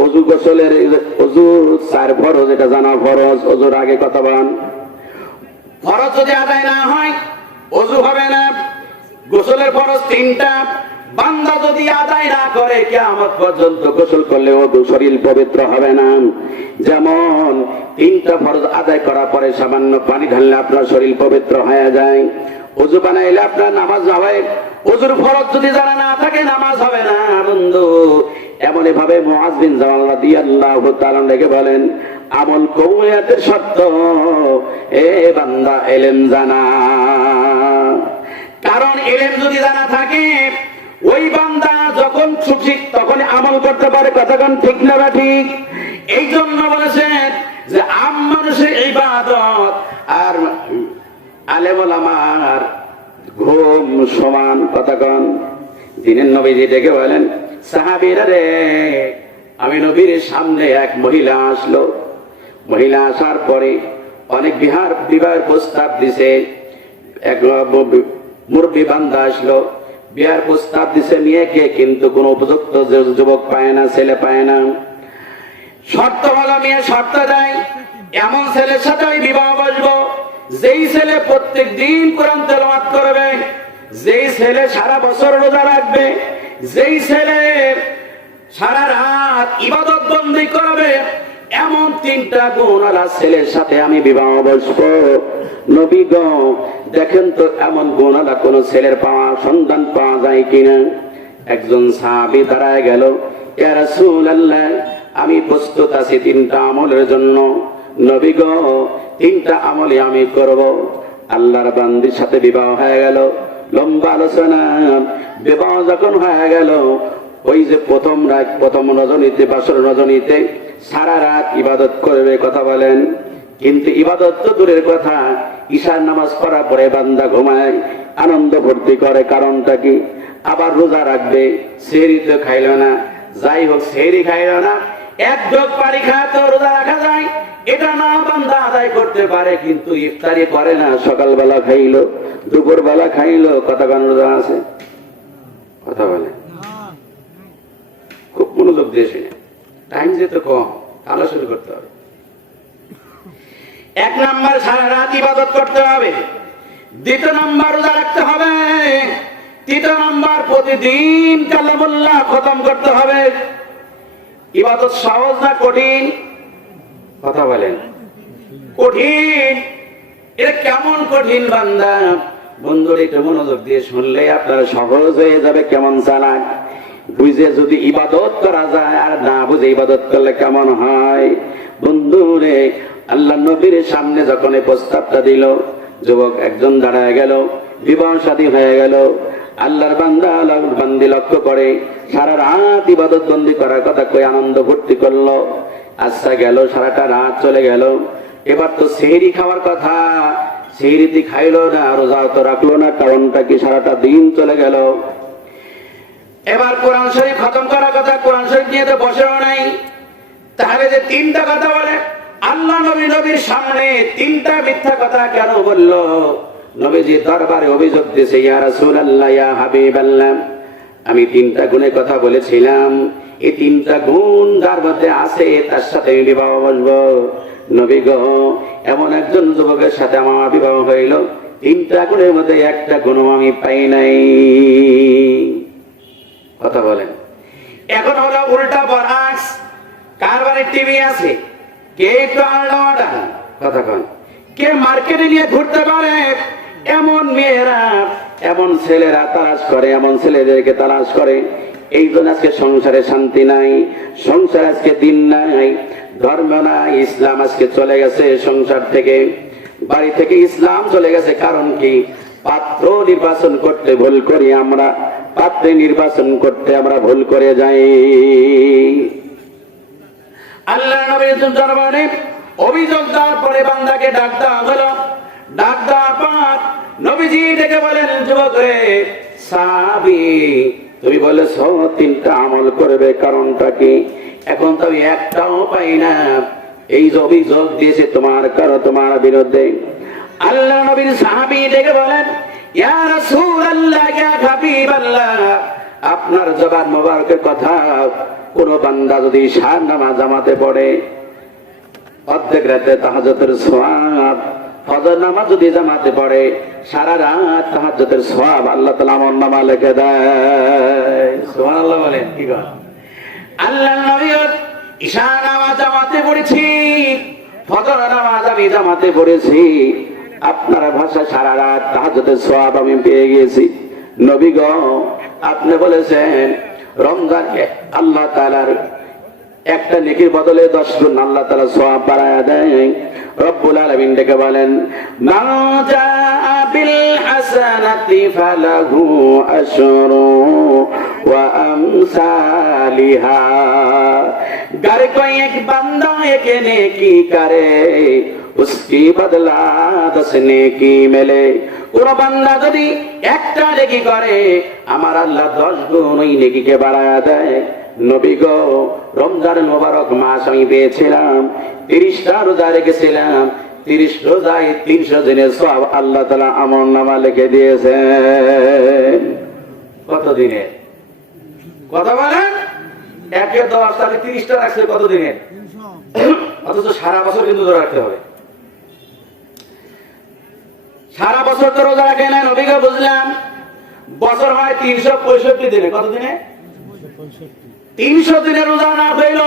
ওযু গোসলের ওযু 4 ফরজ, এটা জানা ফরজ। ওযুর আগে কথা বলেন, ফরজ যদি আদায় না হয় ওযু হবে না। গোসলের ফরজ 3টা, বান্দা যদি আদায় না করে কিয়ামত পর্যন্ত গোসল করলে ও শরীর পবিত্র হবে না। যেমন 3টা ফরজ আদায় করার পরে সামান্য পানি ঢাললে আপনার শরীর পবিত্র হয়ে যায়, ওযু বানাইলে আপনার নামাজ হবে। ওযুর ফরজ যদি জানা না থাকে নামাজ হবে না বন্ধু। এমনই ভাবে মুআয বিন জাবাল রাদিয়াল্লাহু তাআলা ডেকে বলেন আমল কবুলিয়াতের শর্ত এ বান্দা ইলম জানা। কারণ ইলম যদি জানা থাকে ওই বান্দা যখন খুশি তখন আমল করতে পারে। কতক্ষণ ঠিক না বা ঠিক? এই জন্য বলেছেন যে আম মানুষের ইবাদত আর আলেম ওলামার ঘুম সমান। কতক্ষণ দিনের নবীজি ডেকে বলেন সাহাবীরা রে, আমি নবীর সামনে এক মহিলা আসলো। মহিলা আসার পরে অনেক বিবাহের প্রস্তাব দিছে। এক মুরব্বী বান্দা আসলো, বিয়ার প্রস্তাব দিছে মেয়েকে, কিন্তু কোন উপযুক্ত যুবক পায় না, ছেলে পায় না। শর্ত হলো মেয়ে শর্ত দেয় এমন ছেলের সাথে আমি বিবাহ বসবো যেই ছেলে প্রত্যেক দিন কোরআন তেলাওয়াত করবে, যেই ছেলে সারা বছর রোজা রাখবে, যেই ছেলে সারা রাত ইবাদত বন্দী করবে, এমন 3টা গুণওয়ালা ছেলের সাথে আমি বিবাহ বসবো। নবী গো দেখেন তো এমন গুণওয়ালা কোন ছেলের পাওয়া সন্ধান পাওয়া যায় কিনা। একজন সাহাবী দাঁড়ায় গেল, ইয়া রাসূলুল্লাহ আমি প্রস্তুত আছি 3টা আমলের জন্য। নবী গো 3টা আমলই আমি করব। আল্লাহর বান্দির সাথে বিবাহ হয়ে গেল। লম্বা আলোচনা। বিবাহ যখন হয়ে গেল, ওই যে প্রথম রাত প্রথম রজনীতে বাসর রজনীতে সারা রাত ইবাদত করবে। কথা বলেন, কিন্তু ইবাদত তো দূরের কথা, ঈশার নামাজ পড়ার পরে বান্দা ঘুমায়, আনন্দ ফুর্তি করে। কারণটা কি? আবার রোজা রাখবে, সেহরি তো খাইল না। যাই হোক সেহরি খাইল না, 1 ঢোক পানি খায় তো রোজা রাখা যায়, এটা না বান্দা আদায় করতে পারে, কিন্তু ইফতারি করে না। সকালবেলা খাইলো, দুপুর বেলা খাইলো, কতক্ষণ রোজা আছে? কথা বলে খুব মনোযোগ দিয়ে শুনে, টাইম যেতে কম, তাহলে শুরু করতে হবে। 1 নাম্বার সারা রাত ইবাদত করতে হবে। 2 নাম্বার রোজা রাখতে হবে। 3 নাম্বার প্রতিদিন কালামুল্লাহ খতম করতে হবে। ইবাদত সহজ না কঠিন? কথা বলেন, কঠিন। এটা কেমন কঠিন বান্দা? বন্ধুর একটু মনোযোগ দিয়ে শুনলে আপনার সহজ হয়ে যাবে। কেমন চালাক বুঝে যদি ইবাদত করা যায়, আর না বুঝে ইবাদত করলে কেমন হয় বন্ধুরে। আল্লাহ নবীর সামনে যখন এই প্রস্তাবটা দিল, যুবক একজন দাঁড়ায় গেল, বিবাহ শাদী হয়ে গেল। আল্লাহর বান্দা আল্লাহর বান্দি লক্ষ্য করে সারা রাত ইবাদত বন্দি করার কথা কই আনন্দ ভর্তি করলো। আচ্ছা গেল, সারাটা রাত চলে গেল। এবার তো সেহরি খাওয়ার কথা, সেহরিতে খাইলো না, রোজা তো রাখলো না। কারণটা কি? সারাটা দিন চলে গেল। এবার কোরআন শরীফ খতম করার কথা, কোরআন শরীফ নিয়ে তো বসেও নাই। তাহলে যে 3টা কথা বলে আল্লাহ নবীর সামনে 3টা মিথ্যা কথা কেন বললো? নবীজি দরবারে অভিযোগ দিয়েছে, ইয়া রাসূলুল্লাহ ইয়া হাবিবাল্লাহ আমি 3টা গুণের কথা বলেছিলাম, এই 3টা গুণ যার মধ্যে আছে তার সাথে আমি বিবাহ বসবো। নবী গো এমন একজন যুবকের সাথে আমার বিবাহ হইল, 3টা গুণের মধ্যে 1টা গুণও আমি পাই নাই। কথা বলেন। এখন হলো উল্টা বরাস। কার বাড়ির টিভি আছে? কে একটু আলাদা কথা কন। কে মার্কেটে নিয়ে ঘুরতে পারে? এমন মেয়েরা এমন ছেলেরা তালাশ করে, এমন ছেলেদেরকে তালাশ করে। এই জন্য আজকে সংসারে শান্তি নাই, সংসার আজকে দিন নাই, ধর্ম নাই, ইসলাম আজকে চলে গেছে সংসার থেকে, বাড়ি থেকে ইসলাম চলে গেছে। কারণ কি? পাত্র নির্বাচন করতে ভুল করি আমরা, পাত্রে নির্বাচন করতে আমরা ভুল করে যাই। আল্লাহ নবীর দরবারে অভিযোগ দেওয়ার পরে বান্দাকে ডাক দেওয়া হলো। ডাক দেওয়ার পর নবীজি ডেকে বলেন, যুবক রে, সাহাবী, তুমি বলেছ তিনটা আমল করবে, কারণটা কি? এখন তো আমি একটাও পাই না। এই যে অভিযোগ দিয়েছে তোমার তোমার বিরুদ্ধে। আল্লাহ নবীর সাহাবী ডেকে বলেন, ইয়া রাসূলুল্লাহ, ইয়া হাবিবাল্লাহ, আপনার জবান মোবারকের কথা, কোন বান্দা যদি সার নামাজ জামাতে পড়ে, অর্ধেক রাতে তাহাজ্জুদের সওয়াব, ফজর নামাজ যদি জামাতে পড়ে, সারা রাত তাহাজ্জুদের সওয়াব আল্লাহ তাআলা আমল নামা লিখে দেয়। সুবহানাল্লাহ বলেন, কি কথা? আল্লাহ নবী ঈশা নামাজ জামাতে পড়েছি, ফজর নামাজ আমি জামাতে পড়েছি, আপনার ভাষা সারা রাত তাহাজ্জুদের সওয়াব আমি পেয়ে গেছি। নবী গো, আপনি বলেছেন রমজানকে আল্লাহ তাআলার একটা নেকির বদলে 10 গুণ আল্লাহ তাআলা সওয়াব বাড়ায়া দেয়। রব্বুল আলামিন ডেকে বলেন, মা জাআ বিল হাসানাতি ফালাহু আশরু ওয়া আমসালিহা। গার কোই এক বান্দা এক নেকি করে, उसकी बदला 10 नेकी मिले। কোন বান্দা যদি একটা নেকি করে, আমার আল্লাহ 10 গুণ ওই নেকিকে বাড়ায়া দেয়। নবী গো, রমজানের মোবারক মাস আমি পেয়েছিলাম, 30টা রোজা রেখেছিলাম, 30 রোজায় 300 দিনের সওয়াব আল্লাহ তাআলা আমল নামা লিখে দিয়েছেন। কত দিনে? কথা বলেন, 1-10 তাহলে 30টা রাখছে কত দিনে? অথচ সারা বছর কিন্তু রোজা রাখতে হবে। সারা বছর তো রোজা রাখে না। নবীকে বুঝলাম বছর হয় 365 দিনে। কত দিনে? 300 দিনে রোজা না হইল,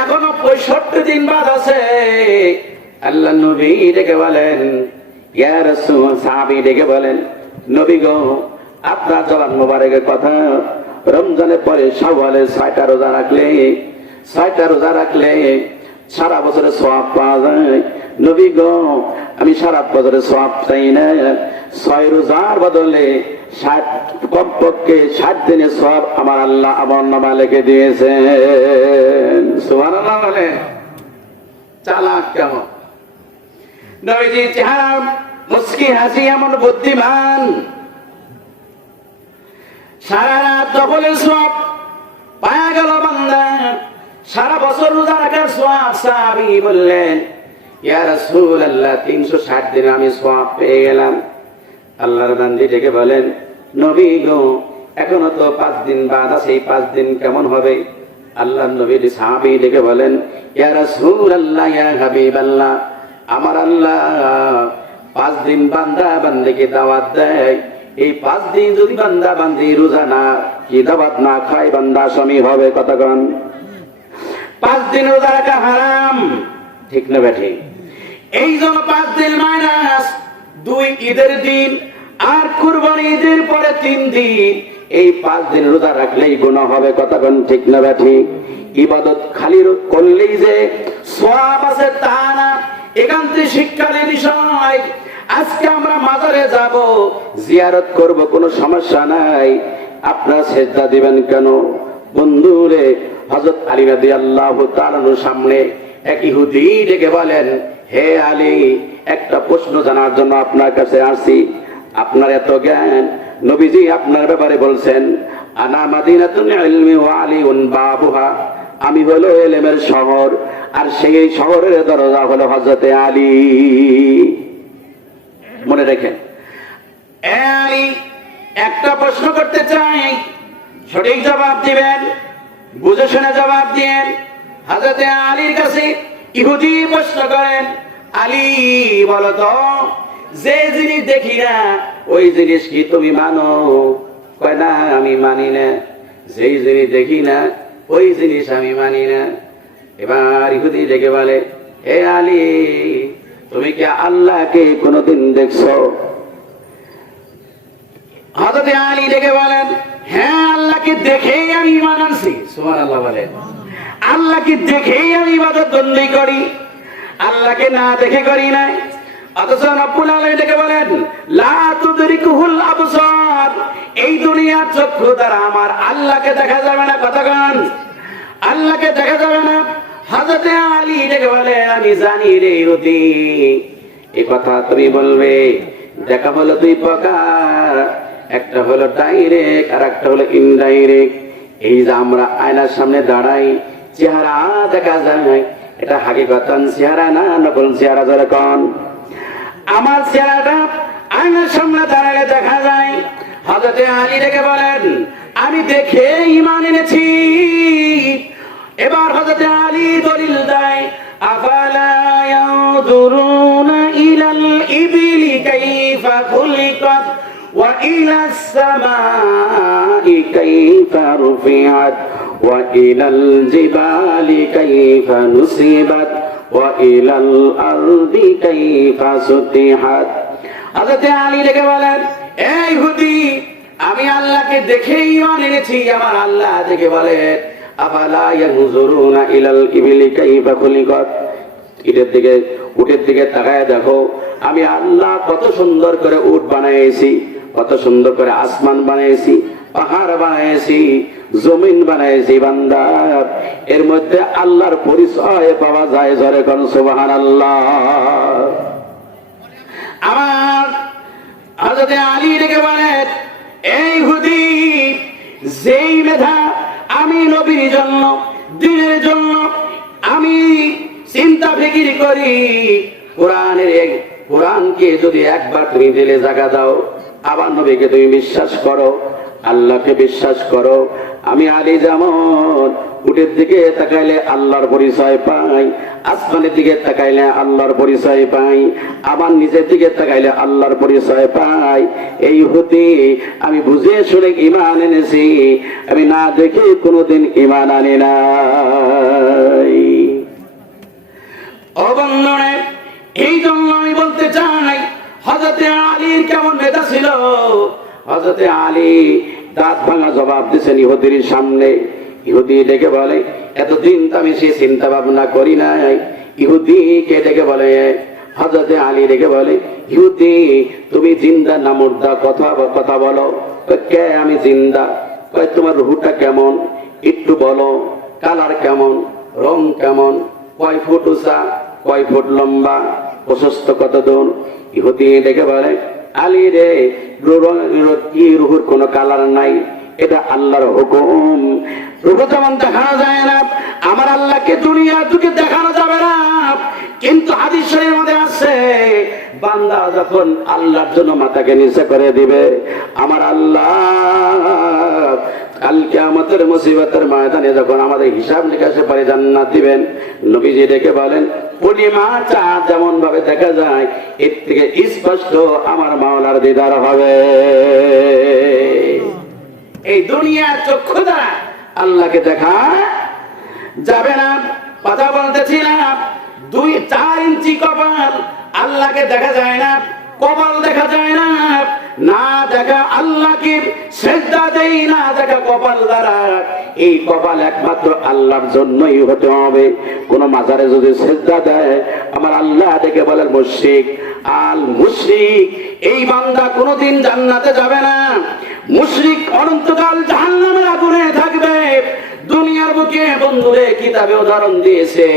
এখনো 65 দিন বাদ আছে। আল্লাহ নবী ডেকে বলেন, ইয়া রাসূল, সাহাবী ডেকে বলেন, নবী গো, আপনার জবান মোবারকের কথা, রমজানের পরে শাওয়ালের 6টা রোজা রাখলে, 6টা রোজা রাখলে সারা বছরের সওয়াব পাওয়া যায়। নবী গো, আমি সারা বছরের সওয়াব চাই না, 6 রোজার বদলে 60, কমপক্ষে 60 দিনের সওয়াব আমার আল্লাহ আমল নামা লিখে দিয়েছেন। সুবহানাল্লাহ বলে। চালাক কেমন নবীজি, চেহারা মুস্কি হাসি, এমন বুদ্ধিমান। সারা রাত দখলের সওয়াব পাওয়া গেল বান্দা, সারা বছর রোজা রাখার সওয়াব। সাহাবী বললেন, ইয়া রাসূলুল্লাহ, 360 দিনে আমি সওয়াব পেয়ে গেলাম। আল্লাহর বান্দী ডেকে বলেন, নবী গো, এখনো তো 5 দিন বাদ আছে, এই 5 দিন কেমন হবে? আল্লাহর নবী সাহাবী ডেকে বলেন, ইয়া রাসূলুল্লাহ, ইয়া হাবিবাল্লাহ, আমার আল্লাহ 5 দিন বান্দা বান্দিকে দাওয়াত দেয়। এই 5 দিন যদি বান্দা বান্দি রোজা না কি দাওয়াত না খায়, বান্দা আসামি হবে। কতক্ষণ? 5 দিন রোজা রাখা হারাম, ঠিক না বেঠিক? এই জন্য 5 দিন মাইনাস 2 ঈদের দিন আর কুরবানি ঈদের পরে 3 দিন, এই 5 দিন রোজা রাখলেই গুনাহ হবে। কতক্ষণ? ঠিক না বেঠিক? ইবাদত খালি করলেই যে সওয়াব আছে তা না, এখান থেকে শিক্ষার বিষয়। আজকে আমরা মাজারে যাব, জিয়ারত করব, কোনো সমস্যা নাই, আপনারা সিজদা দিবেন কেন? বন্ধুরে, হযরত আলী রাদিয়াল্লাহু তাআলার সামনে এক ইহুদি ডেকে বলেন, হে আলী, একটা প্রশ্ন জানার জন্য আপনার কাছে আসি। আপনার এত জ্ঞান, নবীজি আপনার ব্যাপারে বলছেন, আনা মাদিনাতুল ইলমি ওয়া আলিউন বাবুহা, আমি হলো ইলমের শহর, আর সেই শহরের দরজা হলো হযরতে আলী। মনে রাখেন, আলী, একটা প্রশ্ন করতে চাই, সঠিক জবাব দিবেন, বুঝে শুনে জবাব দিয়েন। হযরতে আলীর কাছে ইহুদি প্রশ্ন করেন, আলী বলো তো, যে জিনিস দেখি না ওই জিনিস কি তুমি মানো? কয় না, আমি মানি না। যেই জিনিস দেখি না ওই জিনিস আমি মানি না। এবার ইহুদি ডেকে বলে, হে আলী, তুমি কি আল্লাহকে কোনদিন দেখছো? হযরত আলী ডেকে বলেন, হ্যাঁ আল্লাহকে দেখেই আমি ঈমান আনছি। সুবহানাল্লাহ বলেন। আল্লাহকে দেখেই আমি ইবাদত বন্দেগী করি, আল্লাহকে না দেখে করি না। অথচ রব্বুল আলামিন ডেকে বলেন, লা তুদরিকুহুল আবসার, এই দুনিয়ার চক্ষু দ্বারা আমার আল্লাহকে দেখা যাবে না। কতক্ষণ আল্লাহকে দেখা যাবে না? হযরত আলী ডেকে বলে, আমি জানি রে ইহুদি, এই কথা তুমি বলবে। দেখা হলো দুই প্রকার, একটা হলো ডাইরেক্ট আর একটা হলো ইনডাইরেক্ট। এই যে আমরা আয়নার সামনে দাঁড়াই, চেহারা দেখা যায়, এটা হাকিকতান চেহারা না নকল চেহারা? যেরকম আমার চেহারাটা আয়নার সামনে দাঁড়ালে দেখা যায়। হযরত আলী ডেকে বলেন, আমি দেখে ঈমান এনেছি। এবার হযরত আলী দলিল দেয়, আফালা ইয়ানজুরুনা ইলাল ইবিলি কাইফা খুলিকাত ওয়া ইলাস সামাই কাইফা রুফিআত ওয়া ইলাল জিবালি কাইফা নুসিবাত ওয়া ইলাল আরদি কাইফা সুতিহাত। হযরত আলী ডেকে বলেন, এই ইহুদি, আমি আল্লাহকে দেখে ঈমান এনেছি। আমার আল্লাহ দেখে বলেন, আফালা ইয়ানজুরুনা ইলাল ইবিলি কাইফা খুলিকাত, উটের দিকে তাকায় দেখো, আমি আল্লাহ কত সুন্দর করে উট বানাইছি, কত সুন্দর করে আসমান বানাইছি, পাহাড় বানাইছি, জমিন বানাইছি। বান্দা, এর মধ্যে আল্লাহর পরিচয় পাওয়া যায়। জোরে কোন সুবহানাল্লাহ। আমার হযরত আলী ডেকে বলেন, এই ইহুদি, যেই মেধা আমি নবীর জন্য, দ্বীনের জন্য আমি চিন্তা ফিকির করি, কোরআনকে যদি একবার তুমি দিলে জায়গা দাও, আবার নবীকে তুমি বিশ্বাস করো, আল্লাহকে বিশ্বাস করো। আমি আলী যেমন উটের দিকে তাকাইলে আল্লাহর পরিচয় পাই, আসমানের দিকে তাকাইলে আল্লাহর পরিচয় পাই, আবার নিজের দিকে তাকাইলে আল্লাহর পরিচয় পাই। এই হতে আমি বুঝে শুনে ঈমান এনেছি, আমি না দেখে কোনোদিন ঈমান আনি নাই। অবন্ধনে এই জন্য আমি বলতে চাই, হযরত আলীর কেমন মেধা ছিল। হযরত আলী দাঁত ভাঙা জবাব দিয়েছেন ইহুদির সামনে। ইহুদি ডেকে বলে, এতদিন তো আমি সে চিন্তা ভাবনা করি নাই। ইহুদিকে ডেকে বলে, হযরত আলী ডেকে বলে, ইহুদি, তুমি জিন্দা না মুর্দা? কথা বলো। কে? আমি জিন্দা। কয়, তোমার রুহটা কেমন একটু বলো, কালার কেমন, রং কেমন, কয় ফুট উঁচা, কয় ফুট লম্বা, প্রশস্ত কত দূর? ইহুদি ডেকে বলে, আলী রে, রুহুর কোনো কালার নাই, এটা আল্লাহর হুকুম। রূপ যেমন দেখানো যায় না, আমার আল্লাহকে দুনিয়া তোকে দেখানো যাবে না। কিন্তু হাদিস শরীফের মধ্যে আছে, বান্দা যখন আল্লাহর জন্য মাথাকে নিচে করে দিবে, আমার আল্লাহ কাল কিয়ামতের মুসিবতের ময়দানে যখন আমাদের হিসাব নিকাশে পারে জান্নাত দিবেন, নবীজি ডেকে বলেন, পূর্ণিমা চাঁদ যেমন ভাবে দেখা যায়, এর থেকে স্পষ্ট আমার মাওলার দিদার হবে। এই দুনিয়ার চক্ষু দ্বারা আল্লাহকে দেখা যাবে না। কথা বলতেছিলাম, 2-4 ইঞ্চি কপাল, আল্লাহকে দেখা যায় না, কপাল দেখা যায় না। না দেখা আল্লাহকে সিজদা দেই, না দেখা কপাল দ্বারা। এই কপাল একমাত্র আল্লাহর জন্যই হতে হবে। কোন মাজারে যদি সিজদা দেয়, আমার আল্লাহ দেখে বলেন, মুশরিক, আল মুশরিক, এই বান্দা কোনোদিন জান্নাতে যাবে না। মুশরিক অনন্তকাল জাহান্নামের আগুনে থাকবে। দুনিয়ার বুকে বন্ধুরে কিতাবে উদাহরণ দিয়েছে,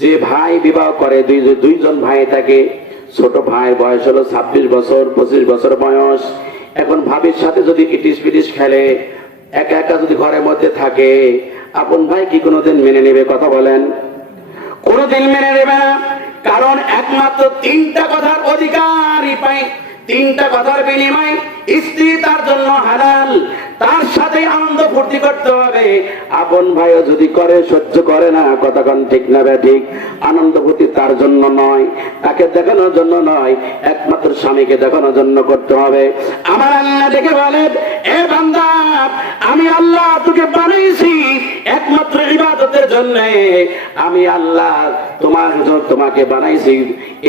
যে ভাই বিবাহ করে, দুইজন ভাই থাকে, ছোট ভাইয়ের বয়স হলো 26 বছর, 25 বছর বয়স। এখন ভাবির সাথে যদি ইটিস পিটিস খেলে, একা একা যদি ঘরের মধ্যে থাকে, আপন ভাই কি কোনোদিন মেনে নেবে? কথা বলেন, কোনোদিন মেনে নেবে না। কারণ একমাত্র 3টা কথার অধিকারই পায়, 3টা কথার বিনিময় স্ত্রী তার জন্য হালাল, তার সাথে আনন্দ ফুর্তি করতে হবে। আপন ভাইও যদি করে, সহ্য করে না। কতক্ষণ ঠিক না ঠিক? আনন্দ ফুর্তি তার জন্য নয়, তাকে দেখানোর জন্য নয়, একমাত্র স্বামীকে দেখানোর জন্য করতে হবে। আমার আল্লাহ দেখে বলেন, এ বান্দা, আমি আল্লাহ তোকে বানিয়েছি একমাত্র ইবাদতের জন্য। আমি আল্লাহ তোমাকে বানাইছি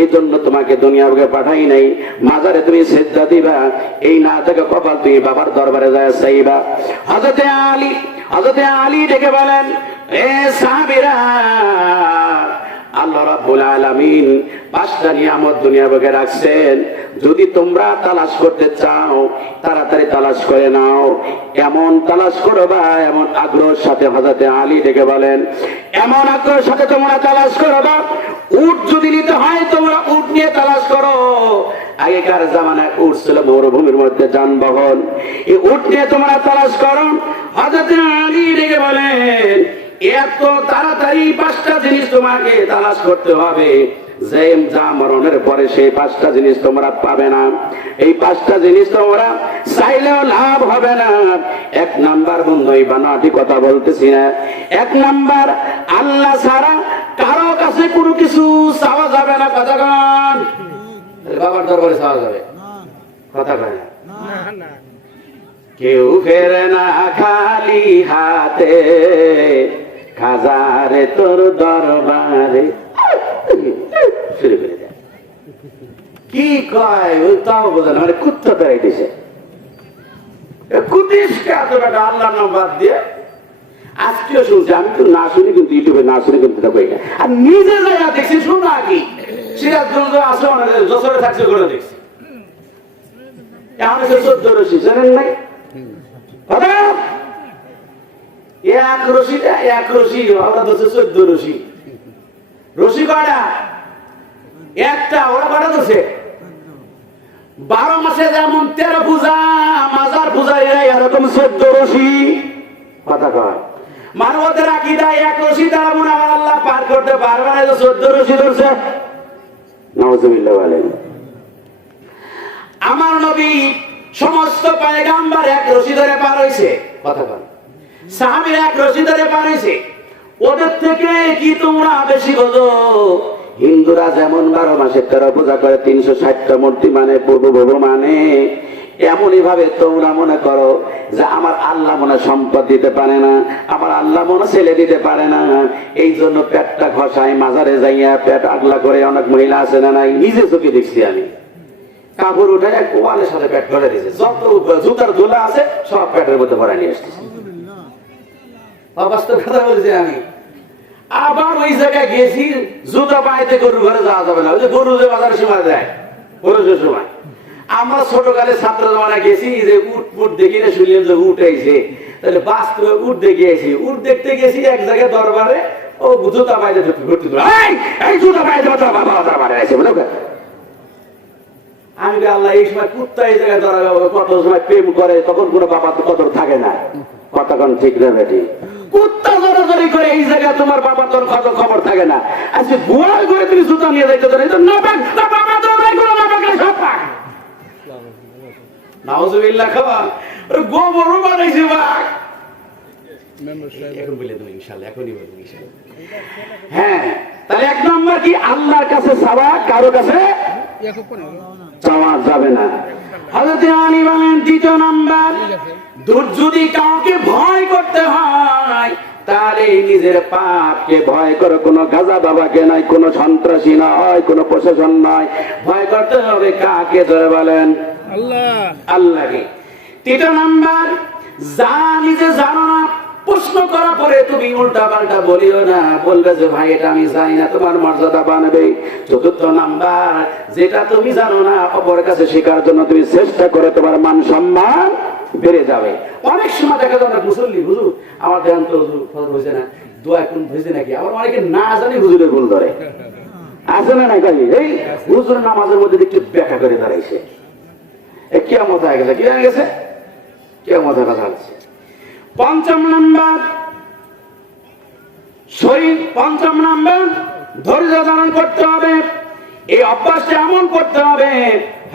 এই জন্য তোমাকে দুনিয়াকে পাঠাই নাই, মাজারে তুমি সেজদা দিবা, এই না থেকে কপাল তুমি বাবার দরবারে যায় চাইবা। হযরতে আলী ডেকে বলেন, এ সাহাবীরা, আল্লাহ রাব্বুল আলামিন 5টা নিয়ামত দুনিয়া বুকে রাখছেন, যদি তোমরা তালাশ করতে চাও তাড়াতাড়ি তালাশ করে নাও। এমন তালাশ করবা, এমন আগ্রহের সাথে হযরতে আলী ডেকে বলেন, এমন আগ্রহের সাথে তোমরা তালাশ করবা, উট যদি নিতে হয় তোমরা উট নিয়ে তালাশ করো। আগেকার জামানায় উট ছিল মরুভূমির মধ্যে যানবাহন, এই উট নিয়ে তোমরা তালাশ করো। হযরতে আলী ডেকে বলেন, এত তাড়াতাড়ি 5টা জিনিস তোমাকে তালাশ করতে হবে, যে যা মরণের পরে সেই 5টা জিনিস তোমরা পাবে না। এই 5টা জিনিস তোমরা চাইলেও লাভ হবে না। 1 নাম্বার, বন্ধু এই বানাটি কথা বলতেছি না, 1 নাম্বার, আল্লাহ ছাড়া কারো কাছে কোনো কিছু চাওয়া যাবে না। কথা কন, বাবার দরবারে চাওয়া যাবে? কথা কয় না। কেউ ফেরে না খালি হাতে, খাজারে তোর দরবারে। শুরু করে দেয়, কি কয় ওই তাও বোঝানো, মানে কুত্তা বেড়াইতেছে। আল্লাহ নাম বাদ দিয়ে আজকেও শুনছি, আমি তো না শুনি, কিন্তু ইউটিউবে না শুনি কিন্তু কই না। আর নিজে জায়গা দেখছি, শোনা কি সিরাজগঞ্জ আছে, অনেক যশোরে থাকছে করে দেখছি। এখন 14 রশি জানেন নাই? এক রশি আমরা ধরছে 14 রশি। রশি কয়টা? একটা। ওরা কয়টা ধরছে? 12 মাসে যেমন 13 পূজা, মাজার পূজা, এরকম 14 রশি। কথা কয় মানবতের আকীদা, 1 রশি দ্বারা মনে হয় আল্লাহ পার করতে পারবে না, 14 রশি ধরছে। নাউজুবিল্লাহ বলেন। আমার নবী সমস্ত পয়গাম্বার 1 রশি ধরে পার হইছে। কথা বল, সাহাবীরা 1 রশি ধরে পার হইছে। ওদের থেকে কি তোমরা বেশি বোঝো? হিন্দুরা যেমন 12 মাসে 13 পূজা করে, 360টা মূর্তি মানে, পূর্ব মানে, এমনই ভাবে তোমরা মনে করো যে আমার আল্লাহ মনে সম্পদ দিতে পারে না, আমার আল্লাহ মনে ছেলে দিতে পারে না, এই জন্য পেটটা ঘষায়, মাজারে যাইয়া পেট আগলা করে। অনেক মহিলা আছে না নাই, নিজে চোখে দেখছি আমি, কাপড় উঠে ওয়ালের সাথে পেট ভরে দিয়েছে, যত জুতার ধুলা আছে সব পেটের মধ্যে ভরা নিয়ে আসতেছে। অবাস্তব কথা বলছি আমি। আবার ওই জায়গায় গেছি, জুতা পাইতে গরুর ঘরে যাওয়া যাবে না, ওই যে গরু যে বাজারের সময় যায়, খরচের সময়। আমরা ছোটকালে ছাত্র জমানা গেছি, যে উট দেখি না, শুনলাম যে উট আইছে, তাহলে বাস্তবে উট দেখে আইছি। উট দেখতে গেছি এক জায়গায় দরবারে, ও জুতা পাইতে ঘুরতে, এই জুতা পাইতে দরবারে আছে বলে। আমি আল্লাহ, এই সময় কুত্তা এই জায়গায় ধরা, কত সময় প্রেম করে, তখন কোনো বাবা তো কদর থাকে না। কতক্ষণ ঠিক না বেটি? কুত্তা জড়াজড়ি করে এই জায়গায় তোমার বাবা তোর কত খবর থাকে না। আজকে গোয়াল করে তুমি জুতা নিয়ে যাইতে পারো, নাউজুবিল্লাহ। খাওয়া গোবরও বানাইছে বাঘ। এখন বলে দেবো ইনশাল্লাহ, এখনই বলবো ইনশাল্লাহ। হ্যাঁ, তাহলে 1 নম্বর কি? আল্লাহর কাছে চাওয়া, কারো কাছে চাওয়া যাবে না। হযরতে আলী বলেন, 2 নাম্বার, যদি কাউকে ভয় করতে হয় তাহলে নিজের পাপকে ভয় করো। কোনো গাজা বাবাকে নয়, কোনো সন্ত্রাসী নয়, কোনো প্রশাসন নয়, ভয় করতে হবে কাকে? ধরে বলেন, আল্লাহকে। 3 নাম্বার, যা নিজে জানো না প্রশ্ন করা পরে তুমি উল্টা পাল্টা বলিও না, বলবে যে ভাই এটা আমি জানি না, তোমার মর্যাদা বানাবে। 4 নাম্বার, যেটা তুমি জানো না অপরের কাছে শেখার জন্য তুমি চেষ্টা করে, তোমার মান সম্মান বেড়ে যাবে। অনেক সময় দেখা যায় মুসল্লি, হুজুর আমার ধ্যান তো হুজুর হয়েছে না, দোয়া কোন হয়েছে নাকি, আবার অনেকে না জানি হুজুরের ভুল ধরে। আছে না না? এই হুজুরের নামাজের মধ্যে একটু ব্যাখ্যা করে দাঁড়াইছে, কিয়ামত হয়ে গেছে। কি হয়ে গেছে? কিয়ামত কথা হচ্ছে। 5 নাম্বার, শরীর। 5 নাম্বার, ধৈর্য ধারণ করতে হবে। এই অভ্যাসটা এমন করতে হবে,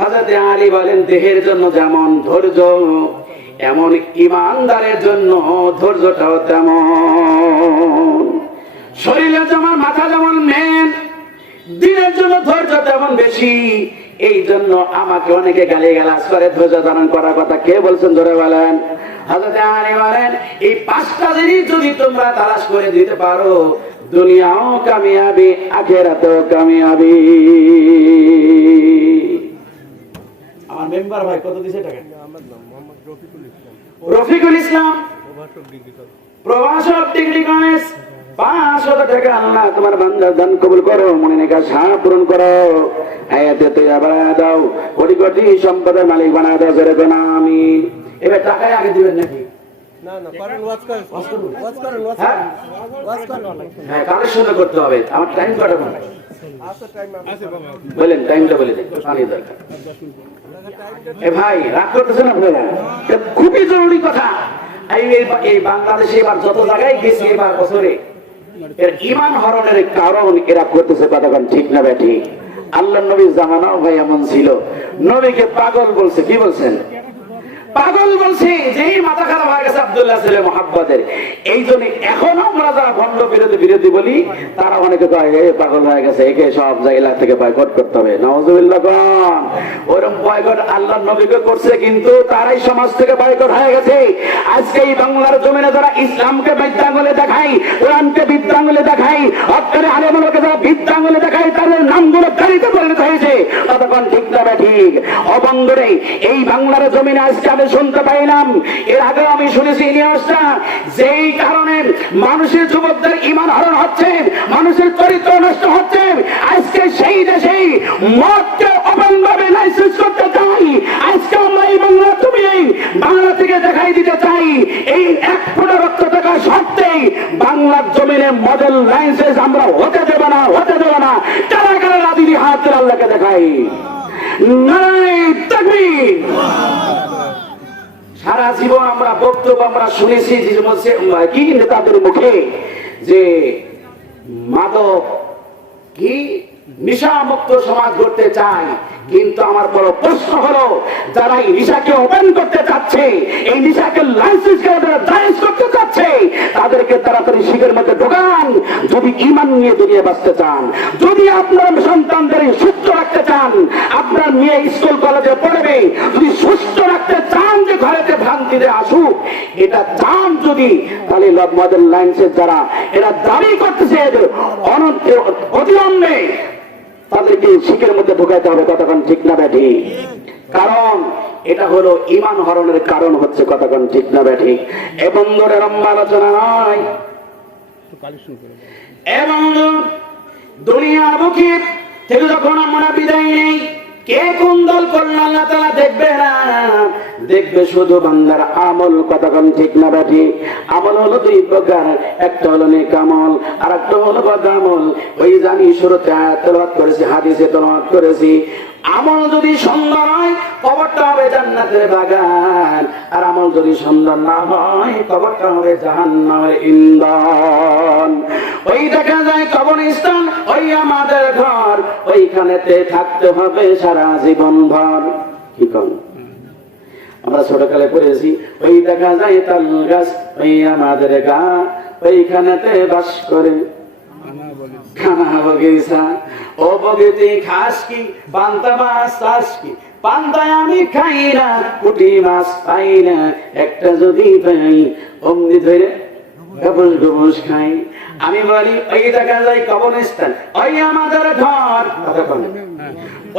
হযরতে আলী বলেন, দেহের জন্য যেমন ধৈর্য, এমন ইমানদারের জন্য ধৈর্যটাও তেমন। শরীরের যেমন, মাথা যেমন মেন, দিনের জন্য ধৈর্য তেমন বেশি। এই জন্য আমাকে অনেকে গালিগালাজ করে ধৈর্য ধারণ করার কথা। কে বলছেন? ধরে বলেন। হযরতে আলী বলেন, এই 5টা জিনিস যদি তোমরা তালাশ করে দিতে পারো, দুনিয়াও কামিয়াবি, আখিরাতেও কামিয়াবি। আমার মেম্বার ভাই কত দিছে টাকা? রফিকুল ইসলাম, প্রভাষক ডিগ্রি কলেজ, 500 টাকা। আল্লাহ তোমার বান্দার দান কবুল করো, মনে নেকা সাহা পূরণ করো, হায়াতে তুই আবার দাও, কোটি কোটি সম্পদের মালিক বানা দাও, যেরকম আমিন। এবার টাকায় আগে দিবেন নাকি? হ্যাঁ, কালেকশন করতে হবে। আমার টাইম কটা বলেন, টাইমটা বলে দেন, পানি দরকার। এ ভাই রাগ করতেছেন আপনারা? খুবই জরুরি কথা। এই বাংলাদেশে এবার যত জায়গায় গেছি এবার বছরে, এর ঈমান হরণের কারণ এরা করতেছে কতক্ষণ ঠিক না ব্যাঠি? আল্লাহ নবীর জামানাও ভাই এমন ছিল, নবীকে পাগল বলছে। কি বলছেন? পাগল বলছে। যেই মাথা খারাপ হয়ে গেছে আব্দুল্লাহ ছেলে মোহাম্মদের, এই জন্য এখন আমরা যারা ভণ্ড বিরোধী বলি, তারা অনেকে কয় পাগল হয়ে গেছে, একে সব জায়গা থেকে বয়কট করতে হবে। নাউজুবিল্লাহ। ওরকম বয়কট আল্লাহ নবীকে করছে, কিন্তু তারাই সমাজ থেকে বয়কট হয়ে গেছে। আজকে এই বাংলার জমিনে যারা ইসলামকে বিদ্যাঙ্গলে দেখায়, কোরআনকে বিদ্যাঙ্গলে দেখায়, হকারে আলেমকে যারা বিদ্যাঙ্গলে দেখায়, তাদের নামগুলো গাড়িতে পরিণত হয়েছে। ততক্ষণ ঠিক না ঠিক? অবঙ্গরে এই বাংলার জমিনে আজকে আমি শুনতে পাইলাম, এর আগে আমি শুনেছি নিউজটা, যেই কারণে মানুষের যুবকদের ঈমান হরণ হচ্ছে, মানুষের চরিত্র নষ্ট হচ্ছে, আজকে সেই দেশেই মদকে অবৈধভাবে লাইসেন্স করতে চাই। আজকে আমরা এই বাংলা তুমি বাংলা থেকে দেখাই দিতে চাই, এই 1 ফুট রক্ত থাকা সত্ত্বেই বাংলার জমিনে মডেল লাইসেন্স আমরা হতে দেব না, হতে দেব না। কারা কারা রাজি হাত আল্লাহকে দেখাই। নারায়ে তাকবীর। সারা জীবন আমরা বক্তব্য আমরা শুনেছি কি তাদের মুখে যে মাদক কি নেশামুক্ত সমাজ গড়তে চায়, কিন্তু আমার বড় প্রশ্ন হলো, যারা এই নেশাকে ওপেন করতে চাচ্ছে, এই নেশাকে লাইসেন্স জায়েজ করতে চাচ্ছে, তাদেরকে তাড়াতাড়ি শিখের মধ্যে ঢোকান। যদি ঈমান নিয়ে দুনিয়া বাঁচতে চান, যদি আপনার সন্তানদের সুস্থ রাখতে চান, আপনার মেয়ে স্কুল কলেজে পড়বে, যদি সুস্থ রাখতে চান, যে ঘরেতে ভ্রান্তিতে আসুক, এটা চান যদি, তাহলে মডেল লাইসেন্স যারা এরা দাবি করতেছে অবিলম্বে তাদেরকে শিখের মধ্যে ঢুকাইতে হবে। কতক্ষণ ঠিক না ব্যাঠি? কারণ এটা হলো ঈমান হরণের কারণ হচ্ছে। কতক্ষণ ঠিক না ব্যাঠি? এবং লম্বা আলোচনা নয়, এবং দুনিয়ার মুখে থেকে যখন আমরা বিদায় নেই, কে কোন দল করল আল্লাহ তাআলা দেখবে না, দেখবে শুধু বান্দার আমল। কতক্ষণ ঠিক না ব্যাঠি? আমল হলো 2 প্রকার, একটা হলো নেক আমল, আর একটা হলো বদ আমল। ওই জানি শুরুতে আয়াত তেলাওয়াত করেছি, হাদিসে তেলাওয়াত করেছি। আমল যদি সুন্দর হয়, কবরটা হবে জান্নাতের বাগান, আর আমল যদি সুন্দর না হয়, কবরটা হবে জাহান্নামের ইন্ধন। ওই দেখা যায় কবরস্থান, ওই আমাদের ঘর, ওইখানেতে থাকতে হবে সারা জীবন ভর। কি কম আমরা ছোটকালে পড়েছি, ওই দেখা যায় তাল গাছ, ওই আমাদের গা, ওইখানেতে বাস করে খানা বগিচা। ও বগিতে খাস কি, পান্তা মাছ চাষ কি, পান্তায় আমি খাই না, পুঁটি মাছ পাই না, একটা যদি পাই অমনি ধরে গবুস গবুস খাই। আমি বলি ওই দেখা যায় কবরস্থান, ওই আমাদের ঘর।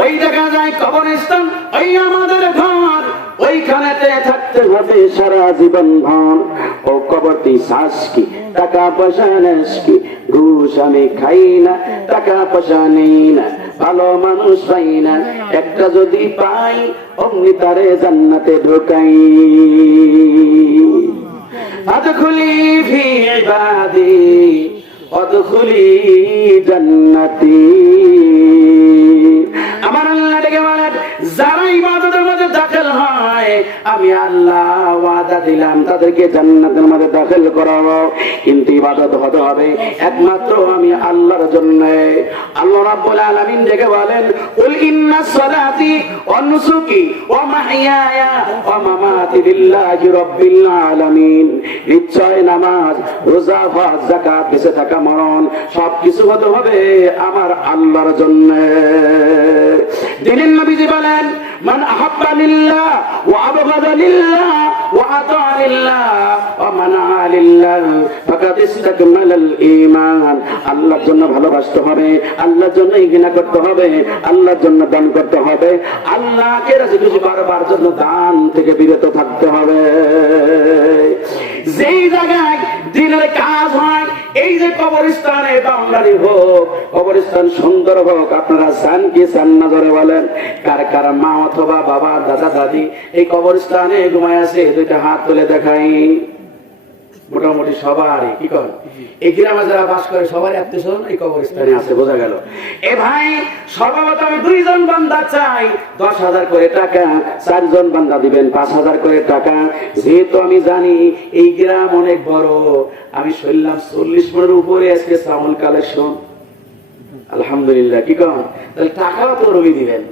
ওই দেখা যায় কবরস্থান, ওই আমাদের ঘর, ওইখানেতে থাকতে হবে সারা জীবন ভর। ও কবরটি শ্বাস কি, টাকা পয়সা নেস কি, ঘুষ আমি খাই না, টাকা পয়সা নেই না, ভালো মানুষ পাই না, একটা যদি পাই অমনি তারে জান্নাতে ঢোকাই। আদখুলি ফি ইবাদি আদখুলি জান্নাতি। আমার আল্লাহ ডেকে বলেন, যারা ইবাদতের মধ্যে দাখিল হয়, আমি আল্লাহ ওয়াদা দিলাম তাদেরকে জান্নাতের মধ্যে দাখিল করাবো। কিন্তু ইবাদত হতে হবে একমাত্র আমি আল্লাহর জন্য। আল্লাহ রাব্বুল আলামিন ডেকে বলেন, কুল ইন্না সালাতি ওয়া নুসুকি ওয়া মাহইয়ায়া ওয়া মামাতি লিল্লাহি রাব্বিল আলামিন। নিশ্চয় নামাজ, রোজা, হজ, যাকাত, বেঁচে থাকা, মরণ সবকিছু হতে হবে আমার আল্লাহর জন্য। দিনের নবীজি বলেন, মান আহাব্বা লিল্লাহ ওয়া আবগাদা লিল্লাহ ওয়া আতা লিল্লাহ ওয়া মানা লিল্লাহ ফাকাদ ইসতাকমালাল ঈমান। আল্লাহর জন্য ভালোবাসতে হবে, আল্লাহর জন্য ঘৃণা করতে হবে, আল্লাহর জন্য দান করতে হবে, আল্লাহকে রাজি খুশি করবার জন্য দান থেকে বিরত থাকতে হবে। যেই জায়গায় দিনের কাজ হয়, এই যে কবরস্থানে বাউন্ডারি হোক, কবরস্থান সুন্দর হোক, আপনারা চান কি চান না ধরে বলেন? কার কার মা অথবা বাবা দাদা দাদি এই কবরস্থানে ঘুমায় আছে, দুইটা হাত তুলে দেখাই। মোটামুটি সবারই কি কর এই গ্রামে যারা বাস করে সবারই আত্মীয় স্বজন এই কবরস্থানে আছে, বোঝা গেল। এ ভাই সর্বপ্রথম আমি 2 জন বান্দা চাই, 10,000 করে টাকা, 4 জন বান্দা দিবেন 5,000 করে টাকা। যেহেতু আমি জানি এই গ্রাম অনেক বড়, আমি শুনলাম 40 মনের উপরে আজকে চাউল কালেকশন, আলহামদুলিল্লাহ কি কর, তাহলে টাকাও তো রবি দিবেন।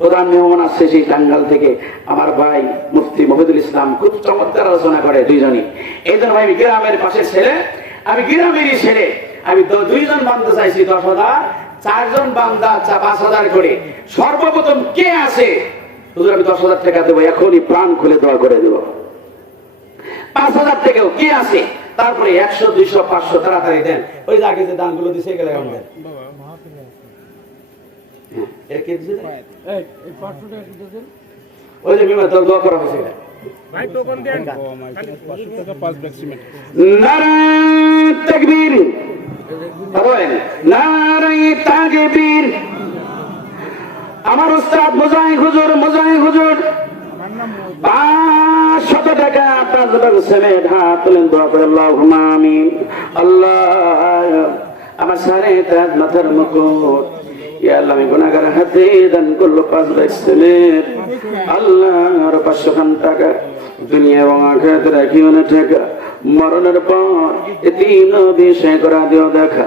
প্রধান মেহমান আসছে সেই টাঙ্গাল থেকে আমার ভাই মুফতি মহিদুল ইসলাম, খুব চমৎকার আলোচনা করে দুইজনই। এই জন্য আমি গ্রামের পাশের ছেলে, আমি গ্রামেরই ছেলে, আমি 2 জন বান্দা চাইছি 10,000, 4 জন বান্দা 5,000 করে। সর্বপ্রথম কে আছে? হুজুর আমি 10,000 টাকা দেবো, এখনই প্রাণ খুলে দোয়া করে দেবো। 5,000 টাকাও কে আছে? তারপরে 100, 200, 500 তাড়াতাড়ি দেন। ওই যে আগে যে দানগুলো দিছে গেলে আমাদের ওই যে বিমার দোয়া করা হয়েছে। নারায়ে তাকবীর, নারায়ে তাকবীর। আমার উস্তাদ মুজাহিদ হুজুর, মুজাহিদ হুজুর 500 টাকা আপনার ছেলে হাত তুলেন, দোয়া করে আল্লাহুম্মা আমিন। আল্লাহ আমার সারে তাজ মাথার মুকুট, ইয়া আল্লাহ আমি গুনাহগার হাতে দান করলো 5 লাখ ছেলের, আল্লাহ আরো 500 টাকা দুনিয়া এবং আখিরাতে রাখিও না টাকা, মরণের পর এতিম বিষয় করা দিও দেখা।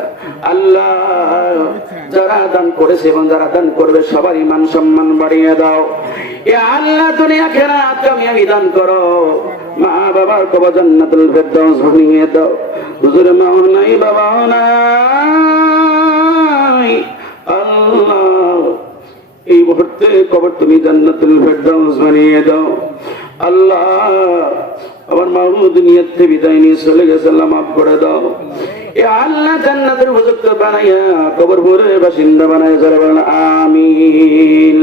আল্লাহ যারা দান করেছে এবং যারা দান করবে সবার ইমান সম্মান বাড়িয়ে দাও। ইয়া আল্লাহ দুনিয়া আখিরাত কামিয়াবি দান করো, মা বাবার কবর জান্নাতুল ফেরদাউস বানিয়ে দাও। হুজুর মা নাই, বাবা নাই, আল্লাহ এই মুহূর্তে কবর তুমি জান্নাতুল ফেরদাউস বানিয়ে দাও। আল্লাহ আমার মাহমুদ দুনিয়াতে বিদায় নিয়ে চলে গেছে, আল্লাহ মাফ করে দাও। এ আল্লাহ জান্নাতের উপযুক্ত বানাইয়া কবর ভরে বাসিন্দা বানায়, যারা বলেন আমিন।